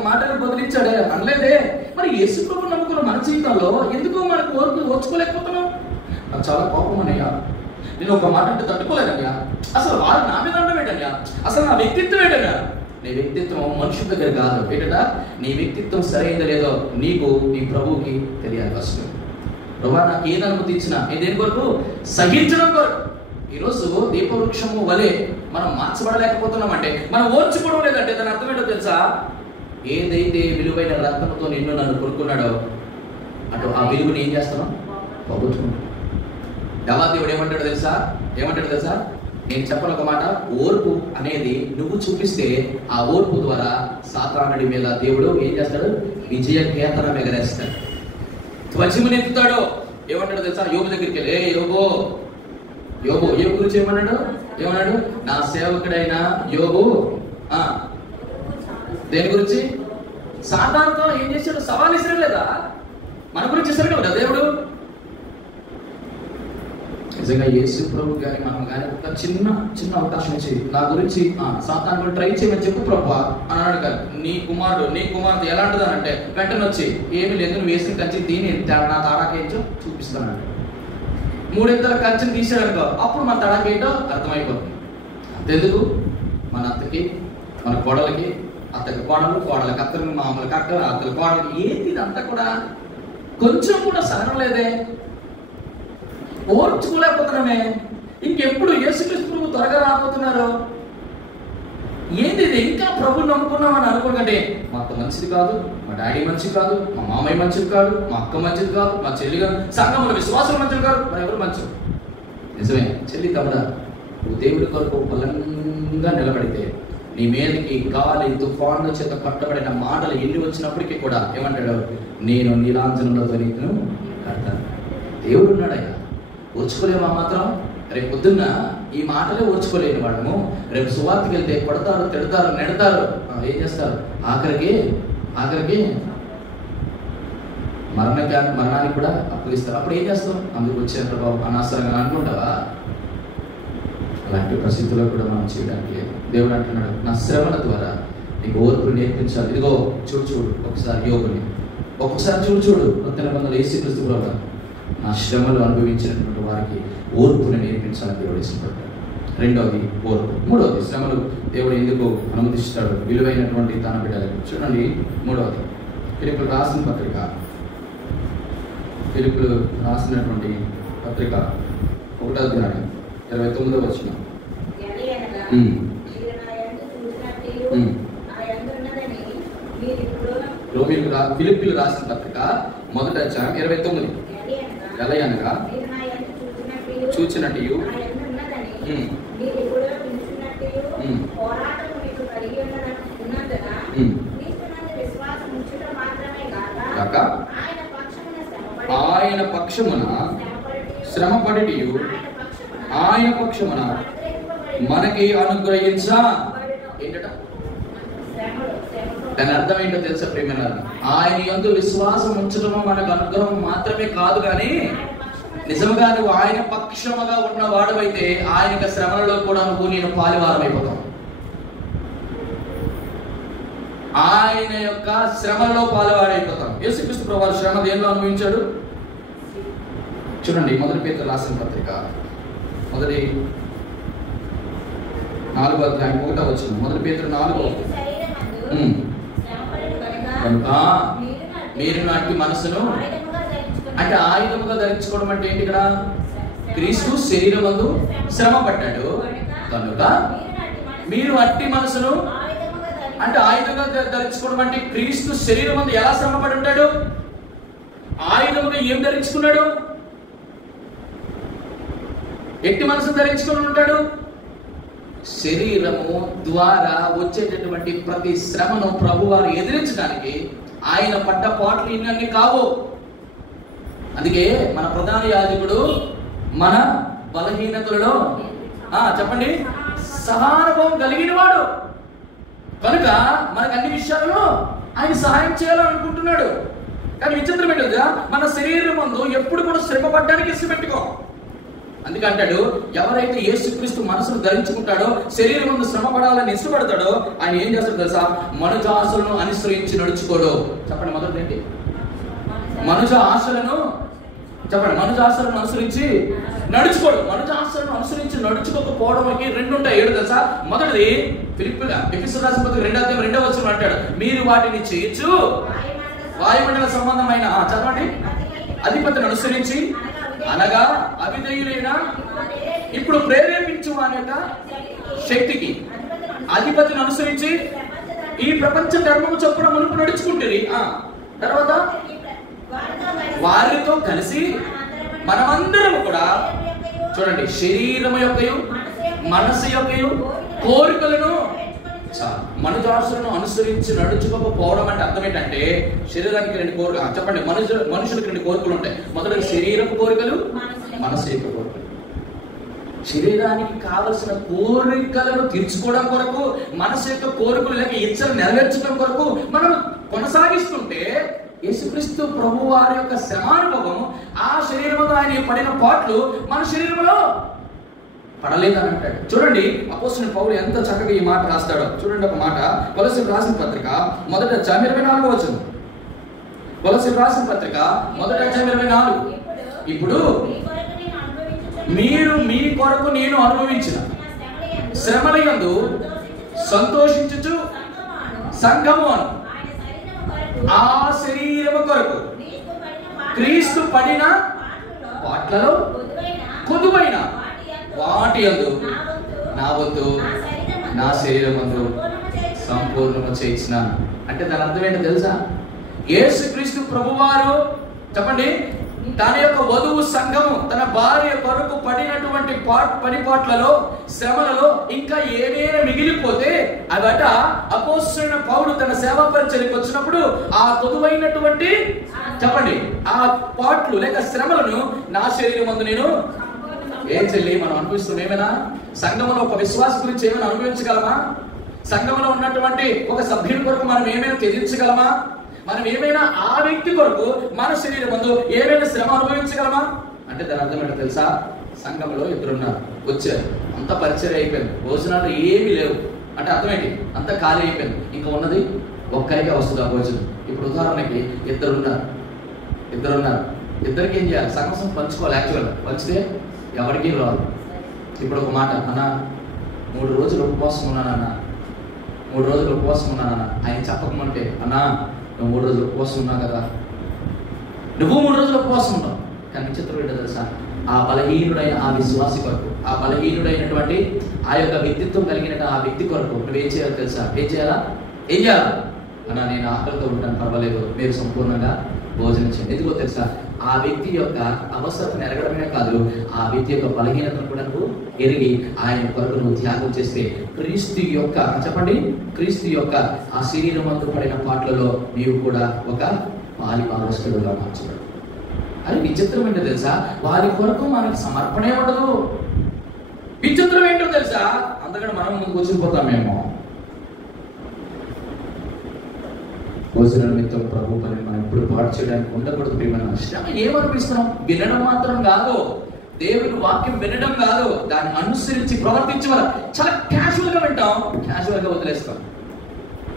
మాటను బదిలించాడే? అనలేదే. మరి యేసు ప్రభు నమ్ముకున్న మన జీవితంలో ఎందుకు మనకు ఓర్చుకోలేకపోతున్నాం? నాకు చాలా కోపం అన్నయ్యా, నేను ఒక మాట అంటే తట్టుకోలేదయ్యా. అసలు వారు నా మీద ఉండవేటయ్యా, అసలు నా వ్యక్తిత్వం ఏంటయ్యా? నీ వ్యక్తిత్వం మనుషుల దగ్గర కాదు. ఏంటంటే నీ వ్యక్తిత్వం సరైనదో లేదో నీకు నీ ప్రభువుకి తెలియాలి. ఫస్ట్ ప్రభా నాకు ఏది అనుమతి ఇచ్చినా దేని కొరకు? సహించడం కొరకు. ఈరోజు దీపవృక్షము వలె మనం మార్చబడలేకపోతున్నామంటే, మనం ఓర్చుకోవడం లేదంటే దాని అర్థం ఏంటో తెలుసా? ఏదైతే విలువైన రక్తంతో నిన్ను నన్ను కొనుక్కున్నాడో అటు ఆ విలువని ఏం చేస్తున్నాం? పోగొట్టుకుంటాం. దేవాదేవుడు ఏమంటాడు తెలుసా? నేను చెప్పను ఒక మాట, ఓర్పు అనేది నువ్వు చూపిస్తే ఆ ఓర్పు ద్వారా సాతానుడి మీద దేవుడు ఏం చేస్తాడు? విజయ కేతనం ఎగరేస్తాడు, ధ్వజమునెత్తుతాడు. ఏమంటాడు తెలుసా? యోబు దగ్గరికి వెళ్ళి, యోబు గురించి ఏమన్నాడు? నా సేవకుడైన యోబు దేని గురించి? సాతానుతో ఏం చేశాడు? సవాల్ ఇస్తాడు లేదా? మన గురించి ఇస్తాడు కదా దేవుడు. నిజంగా యేసు ప్రభు కానీ మనం కానీ ఒక చిన్న అవకాశం ఇచ్చి నా గురించి సాతాను ట్రై చేయమని చెప్పు ప్రభు అని అన్నాడు. కానీ నీ కుమార్తె ఎలాంటిది అని అంటే వెంటనే వచ్చి ఏమి లేదు, నువ్వు వేసిన కంచెని తీని నా తాడాకేంచో చూపిస్తాను. 3 ఎత్తుల కంచెని తీసాడు అనుకో, అప్పుడు మన తడాకేంటో అర్థమైపోతుంది. అంతెందుకు మన అత్తకి, మన కోడలకి, అత్తకి కోడలకి అత్తకి, మామూలుకి అక్క, అత్తకి కోడలకి, ఏంటి ఇదంతా కూడా కొంచెం కూడా సహనం లేదే, ఓర్చుకోలేకపోతున్నామే. ఇంకెప్పుడు యేసుక్రీస్తు ప్రభు త్వరగా రాబోతున్నారు. ఏంది ఇది? ఇంకా ప్రభు నమ్ముకున్నామని అనుకోకండి. మా అత్త మంచిది కాదు, మా డాడీ మంచిది కాదు, మా మామయ్య మంచిది కాదు, మా అక్క మంచిది కాదు, మా చెల్లి కాదు, సంఘంలో విశ్వాసం మంచిది కాదు, మరి ఎవరు మంచిది? నిజమే చెల్లి తమ్ముడా, నువ్వు దేవుడి కొరకు బలంగా నిలబడితే నీ మీదకి గాలి తుఫాను చేత పట్టబడిన మాటలు ఎన్ని వచ్చినప్పటికీ కూడా ఏమంటాడు? నేను నీలాంజనంలో నీకును కడతాను. దేవుడు ఉన్నాడయ్యా. ఓర్చుకోలేమా మాత్రం? రేపు పొద్దున్న ఈ మాటలే ఓర్చుకోలేని వాళ్ళము రేపు సువార్తకి వెళ్తే కొడతారు, తిడతారు, నెడతారు. ఏం చేస్తారు? ఆఖరికి మరణానికి కూడా అప్పగిస్తారు. అప్పుడు ఏం చేస్తాం? అందుకు వచ్చేంత బాబు అనవసరంగా అనుకుంటావా? అలాంటి పరిస్థితుల్లో కూడా మనం చేయడానికి లేదు. దేవుడు అంటున్నాడు, నా శ్రమల ద్వారా నీకు ఓర్పు నేర్పించాలి. ఇదిగో చూడు ఒకసారి యోగుని, ఒక్కొక్కసారి చూడు కొత్త నిబంధనలు యేసుక్రీస్తు ప్రభువు నా శ్రమలు అనుభవించినటువంటి వారికి ఓర్పుని నేర్పించాలని దేవుడు ఇష్టపడ్డాడు. రెండవది ఓర్పు. మూడవది శ్రమలు దేవుడు ఎందుకు అనుమతిస్తాడు? విలువైనటువంటి తన బిడ్డలకు. చూడండి మూడవది ఫిలిప్పీయులకు రాసినటువంటి పత్రిక 1వ అధ్యాయం 29వ వచనం. ఫిలిప్పీయులకు రాసిన పత్రిక 1వ అధ్యాయం 29. ఎలయనగా చూచినట్టు ఆయన పక్షమున శ్రమపడి ఆయన పక్షమున మనకి అనుగ్రహించా. ఏంటట? దాని అర్థం ఏంటో తెలుసా ప్రేమైన? ఆయన యందు విశ్వాసం ఉంచడము మనకు అనుగ్రహం మాత్రమే కాదు, కానీ నిజంగా నువ్వు ఆయన పక్షముగా ఉన్న వాడవైతే ఆయన యొక్క శ్రమలలో కూడా నేను పాలివారం అయిపోతాం. ఆయన యొక్క శ్రమలో పాలువాడైపోతాం. యేసుక్రీస్తు ప్రభువు శ్రమ దేనిలో అనుభవించాడు? చూడండి 1 పేతురు రాసిన పత్రిక 4వ అధ్యాయం 1వ వచనం. 1 పేతురు 4వ. మీరు నాటి మనసును అంటే ఆయుధముగా ధరించుకోవడం అంటే ఏంటి? ఇక్కడ క్రీస్తు శరీరమందు శ్రమ పడ్డాడు కనుక మీరు అట్టి మనసును అంటే ఆయుధంగా ధరించుకోవడం అంటే క్రీస్తు శరీరం అందు ఎలా శ్రమపడి ఉంటాడు? ఆయుధంగా ఏం ధరించుకున్నాడు? ఎట్టి మనసు ధరించుకుని ఉంటాడు? శరీరము ద్వారా వచ్చేటటువంటి ప్రతి శ్రమను ప్రభువారు ఎదిరించడానికి ఆయన పడ్డ పాటలు ఇన్ని కావు. అందుకే మన ప్రధాన యాజకుడు మన బలహీనతలలో చెప్పండి సహానుభవం కలిగిన వాడు కనుక మనకు అన్ని విషయాల్లో ఆయన సహాయం చేయాలనుకుంటున్నాడు. కానీ విచిత్రం ఏంటో మన శరీరం ముందు ఎప్పుడు కూడా శ్రమ పడ్డానికి ఇష్టపెట్టుకో. అందుకంటాడు ఎవరైతే యేసుక్రీస్తు మనసును ధరించుకుంటాడో శరీరం ముందు శ్రమ పడాలని ఇష్టపడతాడో ఆయన ఏం చేస్తాడు తెలుసా? మనుజ ఆశలను అనుసరించి నడుచుకోడు. చెప్పండి మొదటి ఏంటి? మనుజ ఆశలను అనుసరించి నడుచుకోడు. మనుజ ఆశలను అనుసరించి నడుచుకోకపోవడానికి 2 ఉంటాయి. 7 తెలుసా? మొదటిది ఎఫెసీయులకు రాసిన పత్రిక 2వ అధ్యాయం 2వ వచనం అంటాడు, మీరు వాటిని చేయొచ్చు వాయుమండల సంబంధమైన చదవండి అధిపతిని అనుసరించి అనగా అవిధేయులైన ఇప్పుడు ప్రేరేపించు అనే శక్తికి అధిపతిని అనుసరించి ఈ ప్రపంచ ధర్మము చొప్పున మునుపు నడుచుకుంటుంది. తర్వాత వారితో కలిసి మనమందరం కూడా చూడండి శరీరము యొక్కయు మనసు యొక్కయు కోరికలను మనుజాసులను అనుసరించి నడుచుకోకపోవడం అంటే అర్థం ఏంటంటే శరీరానికి 2 కోరికలు. చెప్పండి మనుషులకు 2 కోరికలు ఉంటాయి. మొదటి శరీరపు కోరికలు, మనసు యొక్క కోరికలు. శరీరానికి కావలసిన కోరికలను తీర్చుకోవడం కొరకు మనసు యొక్క కోరికలు లేక ఇచ్చలు నెరవేర్చడం కొరకు మనం కొనసాగిస్తుంటే యేసుక్రీస్తు ప్రభు వారి యొక్క శ్రమానుభవం ఆ శరీరంలో ఆయన పడిన పాటలు మన శరీరంలో పడలేదని అంటాడు. చూడండి అపోస్తలుడైన పౌలు ఎంత చక్కగా ఈ మాట రాస్తాడో. చూడండి ఒక మాట కొలస్సీయులకు రాసిన పత్రిక 1వ అధ్యాయం 24వ వచనం. కొలస్సీయులకు రాసిన పత్రిక 1వ అధ్యాయం 24. ఇప్పుడు మీరు మీ కొరకు నేను అనుభవించిన శ్రమలయందు సంతోషించుచు సంఘము అను ఆ శరీరము కొరకు క్రీస్తు పడిన పాటలలో కొదువైన వాటి యందు నా వంతు నా శరీరమందు సంపూర్ణము చేయించిన అంటే దాని అర్థం ఏంటో తెలుసా? యేసుక్రీస్తు ప్రభువారు చెప్పండి తన యొక్క వధువు సంఘము తన భార్య కొరకు పడినటువంటి పనిపాట్లలో శ్రమలలో ఇంకా ఏమైనా మిగిలిపోతే అవట అపోస్తలుడైన పౌలు తన సేవా పరిచర్యకు వచ్చినప్పుడు ఆ పొదువైనటువంటి చెప్పండి ఆ పాట్లు లేక శ్రమలను నా శరీరం మందు నేను ఏం చెల్లి మనం అనిపిస్తుంది ఏమైనా సంఘంలో ఒక విశ్వాస గురించి ఏమైనా అనుభవించగలమా? సంఘంలో ఉన్నటువంటి ఒక సభ్యుడి కొరకు మనం ఏమైనా త్యజించగలమా? మనం ఏమైనా ఆ వ్యక్తి కొరకు మన శరీరం ముందు ఏమైనా శ్రమ అనుభవించగలమా? అంటే దాని అర్థం ఏంటో తెలుసా? సంఘంలో ఇద్దరున్నారు, వచ్చారు, అంత పరిచయం అయిపోయింది, భోజనాలు ఏమీ లేవు అంటే అర్థమేంటి? అంత ఖాళీ అయిపోయింది, ఇంకా ఉన్నది ఒక్కరికే వస్తుంది ఆ భోజనం. ఇప్పుడు ఉదాహరణకి ఇద్దరున్నారు, ఇద్దరికి ఏం చేయాలి? సంఘం పంచుకోవాలి. యాక్చువల్గా పంచితే ఎవరికి రాదు. ఇప్పుడు ఒక మాట, అన్న 3 రోజులు ఉపవాసం ఉన్నానన్న, 3 రోజులు ఉపవాసం ఉన్నానన్న. ఆయన చెప్పకమంటే, అన్నా నువ్వు 3 రోజులు ఉపవాసం ఉన్నావు కదా, నువ్వు 3 రోజులు ఉపవాసం ఉన్నావు. కానీ విచిత్రం ఏంటో తెలుసా? ఆ బలహీనుడైన ఆ విశ్వాసి కొరకు, ఆ బలహీనుడైనటువంటి ఆ యొక్క వ్యక్తిత్వం కలిగిన ఆ వ్యక్తి కొరకు నువ్వేం చేయాలో తెలుసా? ఏం చేయాలా? అన్నా నేను ఆకలితో ఉంటాను, పర్వాలేదు, మీరు సంపూర్ణంగా భోజనం చేయండి. ఎందుకో తెలుసా? ఆ వ్యక్తి యొక్క అవసరం ఎరగడమే కాదు, ఆ వ్యక్తి యొక్క బలహీనతను కూడా నువ్వు ఎరిగి ఆయన కొరకు నువ్వు త్యాగం చేస్తే క్రీస్తు యొక్క చెప్పండి క్రీస్తు యొక్క ఆ శరీరం అందు పడిన పాటలలో నీవు కూడా ఒక పాలి పారస్తుడుగా మార్చబడు. అది విచిత్రం ఏంటో తెలుసా? వారి కొరకు మనకి సమర్పణే ఉండదు. విచిత్రం ఏంటో తెలుసా? అందుకని మనం ముందుకు వచ్చిపోతామేమో. భోజన నిమిత్తం ప్రభు పని మనం ఎప్పుడు పాటు చేయడానికి ఉండకూడదు. ప్రియమైన శ్రమ ఏమనిపిస్తున్నాం? వినడం మాత్రం కాదు, దేవుని వాక్యం వినడం కాదు, దాన్ని అనుసరించి ప్రవర్తించడం. చాలా క్యాజువల్ గా వింటాం, క్యాజువల్ గా వదిలేస్తాం.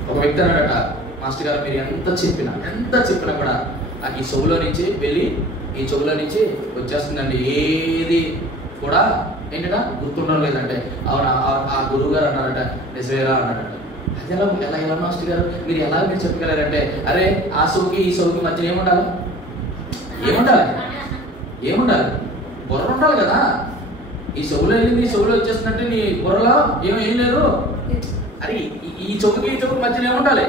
ఒక వ్యక్తి అన్నాడట, మాస్టర్ గారు మీరు ఎంత చెప్పినా కూడా నాకు ఈ చెవులో నుంచి వెళ్ళి ఈ చెవులో నుంచి వచ్చేస్తుందండి, ఏది కూడా ఏంటట గుర్తుండడం లేదంటే. అవునా? ఆ గురువు గారు అన్నారట, నిజమేరా అన్నాడట. అది ఎలా మాస్టర్ గారు మీరు చెప్పగలరంటే, అరే ఆ సౌకి ఈ సౌకి మధ్య ఏముండాలి? బుర్ర ఉండాలి కదా. ఈ చెవులో వెళ్ళింది ఈ చెవులో వచ్చేస్తున్నట్టు నీ బుర్రలో ఏం లేదు. అరే ఈ చెవుకి మధ్యలో ఏముండాలి?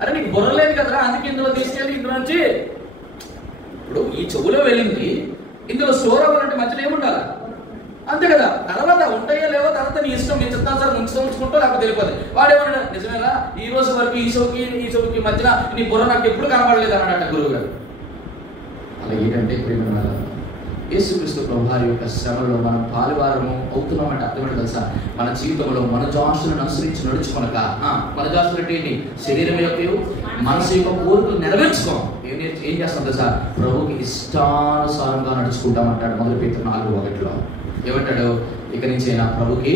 అరే నీకు బుర్ర లేదు కదరా, అందుకే ఇందులో తీసుకెళ్ళి ఇందులో నుంచి. ఇప్పుడు ఈ చెవులో వెళ్ళింది, ఇందులో స్టోర్ అవ్వాలంటే మధ్యలో ఏముండాలి? అంతే కదా. తర్వాత ఉంటాయో లేవో తర్వాత నీ ఇష్టం, నీ చిత్తానుసారం ఉంచుకుంటూ లేకపోతే తెలియదు. వాడేమన్నాడు, నిజమేలా ఈ రోజు వరకు ఈ చౌకి మధ్యన నీ బుర్ర నాకు ఎప్పుడు కనబడలేదు అన్నాడట గురువు గారు. అలా ఏంటంటే ప్రేమ యేసుక్రీస్తు ప్రభువారి యొక్క శ్రమలో మనం పాలువారము అవుతున్నామంటే అర్థమేంటో తెలుసా? మన జీవితంలో మన జాషులను అనుసరించి నడుచుకొనక, మన జాషులు అంటే ఏంటి? శరీరం యొక్క మనసు యొక్క కోరికలు నెరవేర్చుకోం. ఏం చేస్తాం తెలుసా? ప్రభుకి ఇష్టానుసారంగా నడుచుకుంటామంటాడు 1 Peter 4:1. ఏమంటాడు? ఇక నుంచి నా ప్రభుకి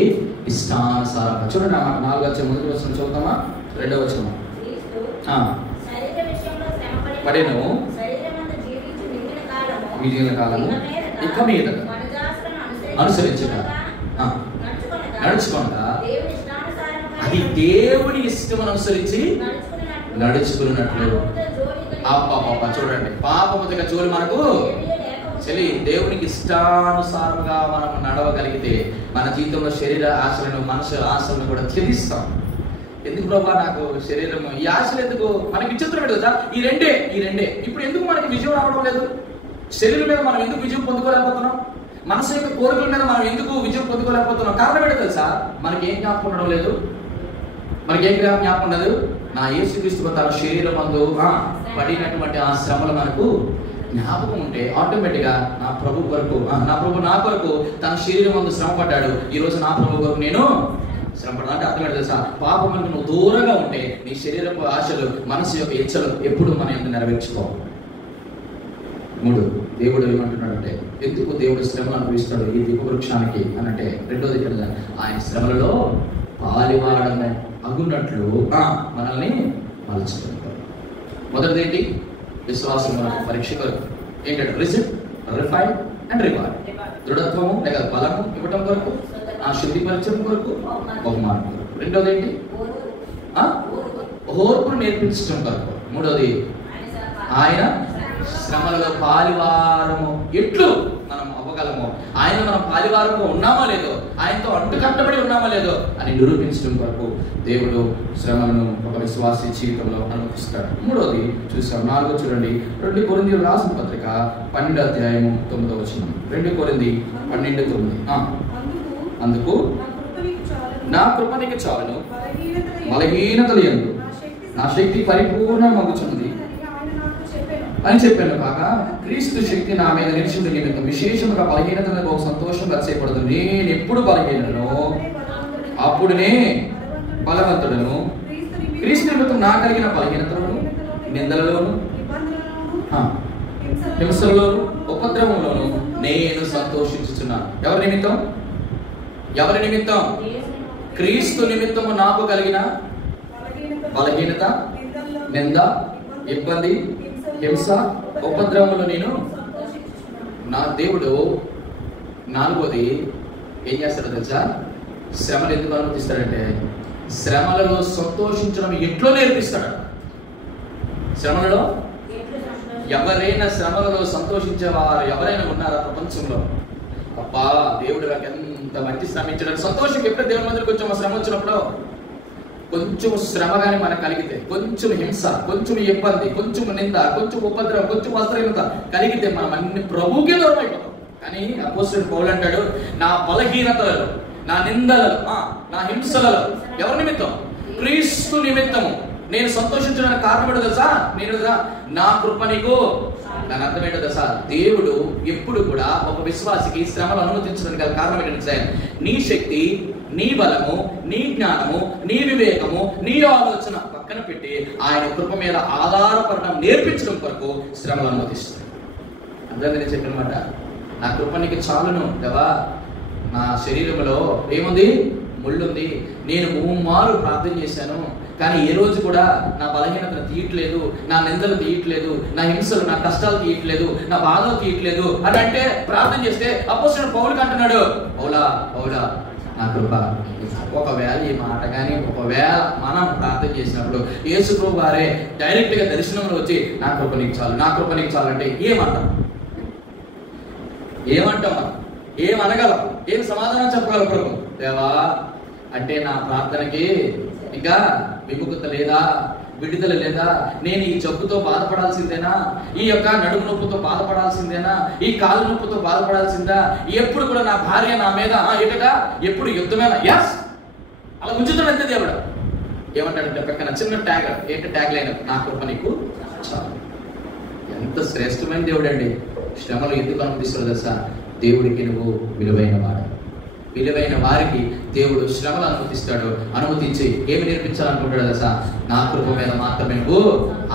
ఇష్టానుసారంగా. చూడండి, 4 వచ్చే 1వ వచనం చదువుతామా? 2వ వచనం. పడేను మిగిలిన కాలము ఇక మీద అనుసరించక నడుచుకోండి, అది దేవుని ఇష్టం అనుసరించి నడుచుకున్నట్లు. చూడండి, పాపము దగ్గర జోలి మనకు దేవునికి ఇష్టానుసారంగా మనం నడవగలిగితే మన జీవితంలో శరీర ఆశలను మనసు ఆశలను కూడా త్యజిస్తాం. ఎందుకు ప్రభా నాకు శరీరం ఈ ఆశలు ఎందుకు? మనకి విచిత్రం కదా, ఈ రెండే ఇప్పుడు ఎందుకు మనకి విజయం రావడం లేదు? శరీరం మీద మనం ఎందుకు విజయం పొందుకోలేకపోతున్నాం? మనసు యొక్క కోరికల మీద మనం ఎందుకు విజయం పొందుకోలేకపోతున్నాం? కారణం ఏంటో తెలుసా? మనకి ఏం జ్ఞాపకం ఉండడం లేదు. జ్ఞాపకం ఉండదు. నా యేసుక్రీస్తు తన శరీరం మందు పడినటువంటి ఆ శ్రమలు మనకు జ్ఞాపకం ఉంటే ఆటోమేటిక్గా నా ప్రభు కొరకు తన శరీరం మందు శ్రమ పడ్డాడు, ఈ రోజు నా ప్రభు కొరకు నేను శ్రమ పడ్డా. అంటే అర్థం ఏంటో తెలుసా? పాపములకు నువ్వు దూరంగా ఉంటే నీ శరీరపు ఆశలు మనసు యొక్క ఇచ్చలు ఎప్పుడు మన ఎందుకు నెరవేర్చుకో. 3, దేవుడు ఏమంటున్నాడంటే, ఎందుకు దేవుడు శ్రమలు అనుభవిస్తాడు ఈ దివ్య వృక్షానికి అనంటే, రెండోది కదా, ఆయన శ్రమలలో పాలివాడము అగున్నట్లు మనల్ని మలుచుకుంటాడు. మొదటిది ఏంటి? విశ్వాసం మనకు పరీక్ష కొరకు ఏంటంటే రిసిప్ట్, రిఫైన్ అండ్ రివార్డ్. దృఢత్వము లేక బలము ఇవ్వటం కొరకు, ఆ శుద్ధిపరచడం కొరకు, బహుమానం కొరకు. రెండోది ఏంటి? ఓర్పును నేర్పించడం కొరకు. మూడోది ఆయన శ్రమలలో పాలివారము ఎట్లు మనం చెప్పగలము. ఆయన మనం పాలివారంగా ఉన్నామా లేదో, ఆయనతో అంటుకట్టబడి ఉన్నామా లేదో అని నిరూపించడం కొరకు దేవుడు శ్రమలను ఒక విశ్వాసీ జీవితంలో అనుమతిస్తాడు. మూడోది చూసాం, 4 చూడండి. 2 కొరింథీయులకు రాసిన పత్రిక 12వ అధ్యాయము 9వ వచనం. 2 కొరింథీ 12:9. అందుకు నా కృప నీకు చాలును, బలహీనతలు యందు నా శక్తి పరిపూర్ణమగుచున్నది అని చెప్పాను కాగా, క్రీస్తు శక్తి నా మీద నిలిచిన నిమిత్తం విశేషముగా బలహీనతలకు ఒక సంతోషం రచేయబడదు. నేను ఎప్పుడు బలహీనను అప్పుడునే బలవంతుడను. క్రీస్తు నిమిత్తం నా కలిగిన బలహీనతలను, నిందలలోను, హింసలోను, ఉపద్రవంలోను నేను సంతోషించుచున్నాను. ఎవరి నిమిత్తం? ఎవరి నిమిత్తం? క్రీస్తు నిమిత్తము నాకు కలిగిన బలహీనత, నింద, ఇబ్బంది, హింస, ఉపద్రవములు నేను నా దేవుడు 4వది ఏం చేస్తాడో తెలుసా? శ్రమలు ఎందుకు అనుమతిస్తాడంటే శ్రమలలో సంతోషించడం ఎట్లో నేర్పిస్తాడు. శ్రమలలో ఎవరైనా శ్రమలలో సంతోషించేవారు ఎవరైనా ఉన్నారా ప్రపంచంలో? అబ్బా దేవుడు నాకు ఎంత మంచి శ్రమించడానికి సంతోషం. ఎప్పుడు దేవుని మందికి కొంచెం శ్రమ వచ్చినప్పుడు, కొంచెం శ్రమ కానీ మనకు కలిగితే, కొంచెం హింస, కొంచెం ఇబ్బంది, కొంచెం నింద, కొంచెం ఉపద్రవం, కొంచెం వస్త్రహీనత కలిగితే మనం అన్ని ప్రభువుకే దూరం అయిపోతాం. కానీ అపోస్తలుడు పౌలు అంటాడు, నా బలహీనతలలో, నా నిందలలో, నా హింసలలో ఎవరి నిమిత్తం? క్రీస్తు నిమిత్తము నేను సంతోషించడానికి కారణం ఏంటో తెలుసా? నేను నా కృప నీకు. దాని అర్థం ఏంటో తెలుసా? దేవుడు ఎప్పుడు కూడా ఒక విశ్వాసికి శ్రమలు అనుమతించడానికి గల కారణం ఏంటంటే నీ శక్తి, నీ బలము, నీ జ్ఞానము, నీ వివేకము, నీ ఆలోచన పక్కన పెట్టి ఆయన కృప మీద ఆధారపడడం నేర్పించడం కొరకు శ్రమలు అనుమతిస్తాడు. అందరూ నేను చెప్పినమాట, నా కృప నీకు చాలును దేవా. నా శరీరంలో ఏముంది? ముళ్ళుంది. నేను 3 మార్లు ప్రార్థన చేశాను, కానీ ఏ రోజు కూడా నా బలహీనతను తీయట్లేదు, నా నిందలు తీయట్లేదు, నా హింసలు, నా కష్టాలు తీయట్లేదు, నా బాధలు తీయట్లేదు అని అంటే ప్రార్థన చేస్తే అపోస్తలుడు పౌలుకి అంటున్నాడు, పౌలా పౌలా నా కృప. ఒకవేళ ఈ మాట కానీ ఒకవేళ మనం ప్రార్థన చేసినప్పుడు యేసు ప్రభు వారే డైరెక్ట్ గా దర్శనంలో వచ్చి నా కృప నీకు చాలు, నా కృప నీకు చాలు అంటే ఏమంటాం? ఏమనగలం? ఏం సమాధానం చెప్పగలం? ప్రభు దేవా అంటే నా ప్రార్థనకి ఇంకా విముఖత లేదా, విడుదల లేదా? నేను ఈ జబ్బుతో బాధపడాల్సిందేనా? ఈ యొక్క నడుము నొప్పుతో బాధపడాల్సిందేనా? ఈ కాలు నొప్పుతో బాధపడాల్సిందా? ఎప్పుడు కూడా నా భార్య నా మీద ఎటగా ఎప్పుడు యుద్ధమేనా? ఎస్, అలా ఉంచుతాడు అంతే దేవుడు. ఏమంటాడంటే పక్కన చిన్న ట్యాగ్, ఏంటి ట్యాగ్ లైన్? నా కృప నీకు చాలు. ఎంత శ్రేష్టమైన దేవుడు అండి. శ్రమలు ఎందుకు అనుమతిస్తాడు తెలుసా? దేవుడికి నువ్వు విలువైన వాడు. విలువైన వారికి దేవుడు శ్రమలు అనుమతిస్తాడు. అనుమతించి ఏమి నేర్పించాలనుకుంటాడు తెలుసా? నా కృప మీద మాత్రమే నువ్వు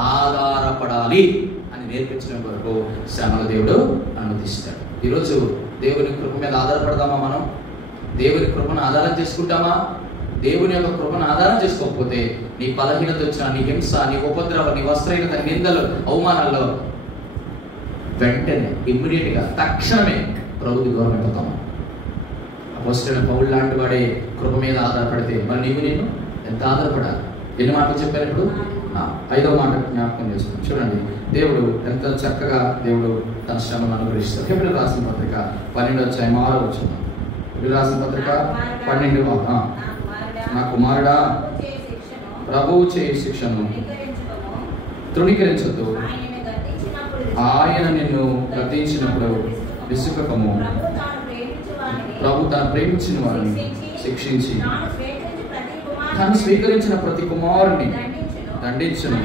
ఆధారపడాలి అని నేర్పించడం వరకు శ్రమలు దేవుడు అనుమతిస్తాడు. ఈరోజు దేవుని కృప మీద ఆధారపడదామా? మనం దేవుని కృపను ఆధారం చేసుకుంటామా? దేవుని యొక్క కృపను ఆధారం చేసుకోకపోతే నీ బలహీనత వచ్చిన, నీ హింస, నీ ఉపద్రవ, నీ వస్త్రహీనత, నిందలు, అవమానాల్లో వెంటనే ఇమ్మీడియట్ గా తక్షణమే ప్రభుకి దూరం అయిపోతాము. అపోస్తలుడైన పౌలు లాంటి వాడే కృప మీద ఆధారపడితే మరి నీవు నేను ఎంత ఆధారపడాలి? ఎన్ని మాటలు చెప్పారు ఇప్పుడు? 5వ మాట జ్ఞాపకం చేసుకున్నాం. చూడండి, దేవుడు ఎంత చక్కగా దేవుడు తన శ్రమను అనుగ్రహిస్తాడు. హెబ్రీయులకు రాసిన పత్రిక 12వ అధ్యాయం 6వ వచనం. హెబ్రీయులకు రాసిన పత్రిక 12. నా కుమారుడా, ప్రభువు చేయి శిక్షను తృణీకరించొద్దు. ఆయన నిన్ను గద్దించినప్పుడు విసుకకము. ప్రభు తాను ప్రేమించిన వారిని శిక్షించి తాను స్వీకరించిన ప్రతి కుమారుని దండించును.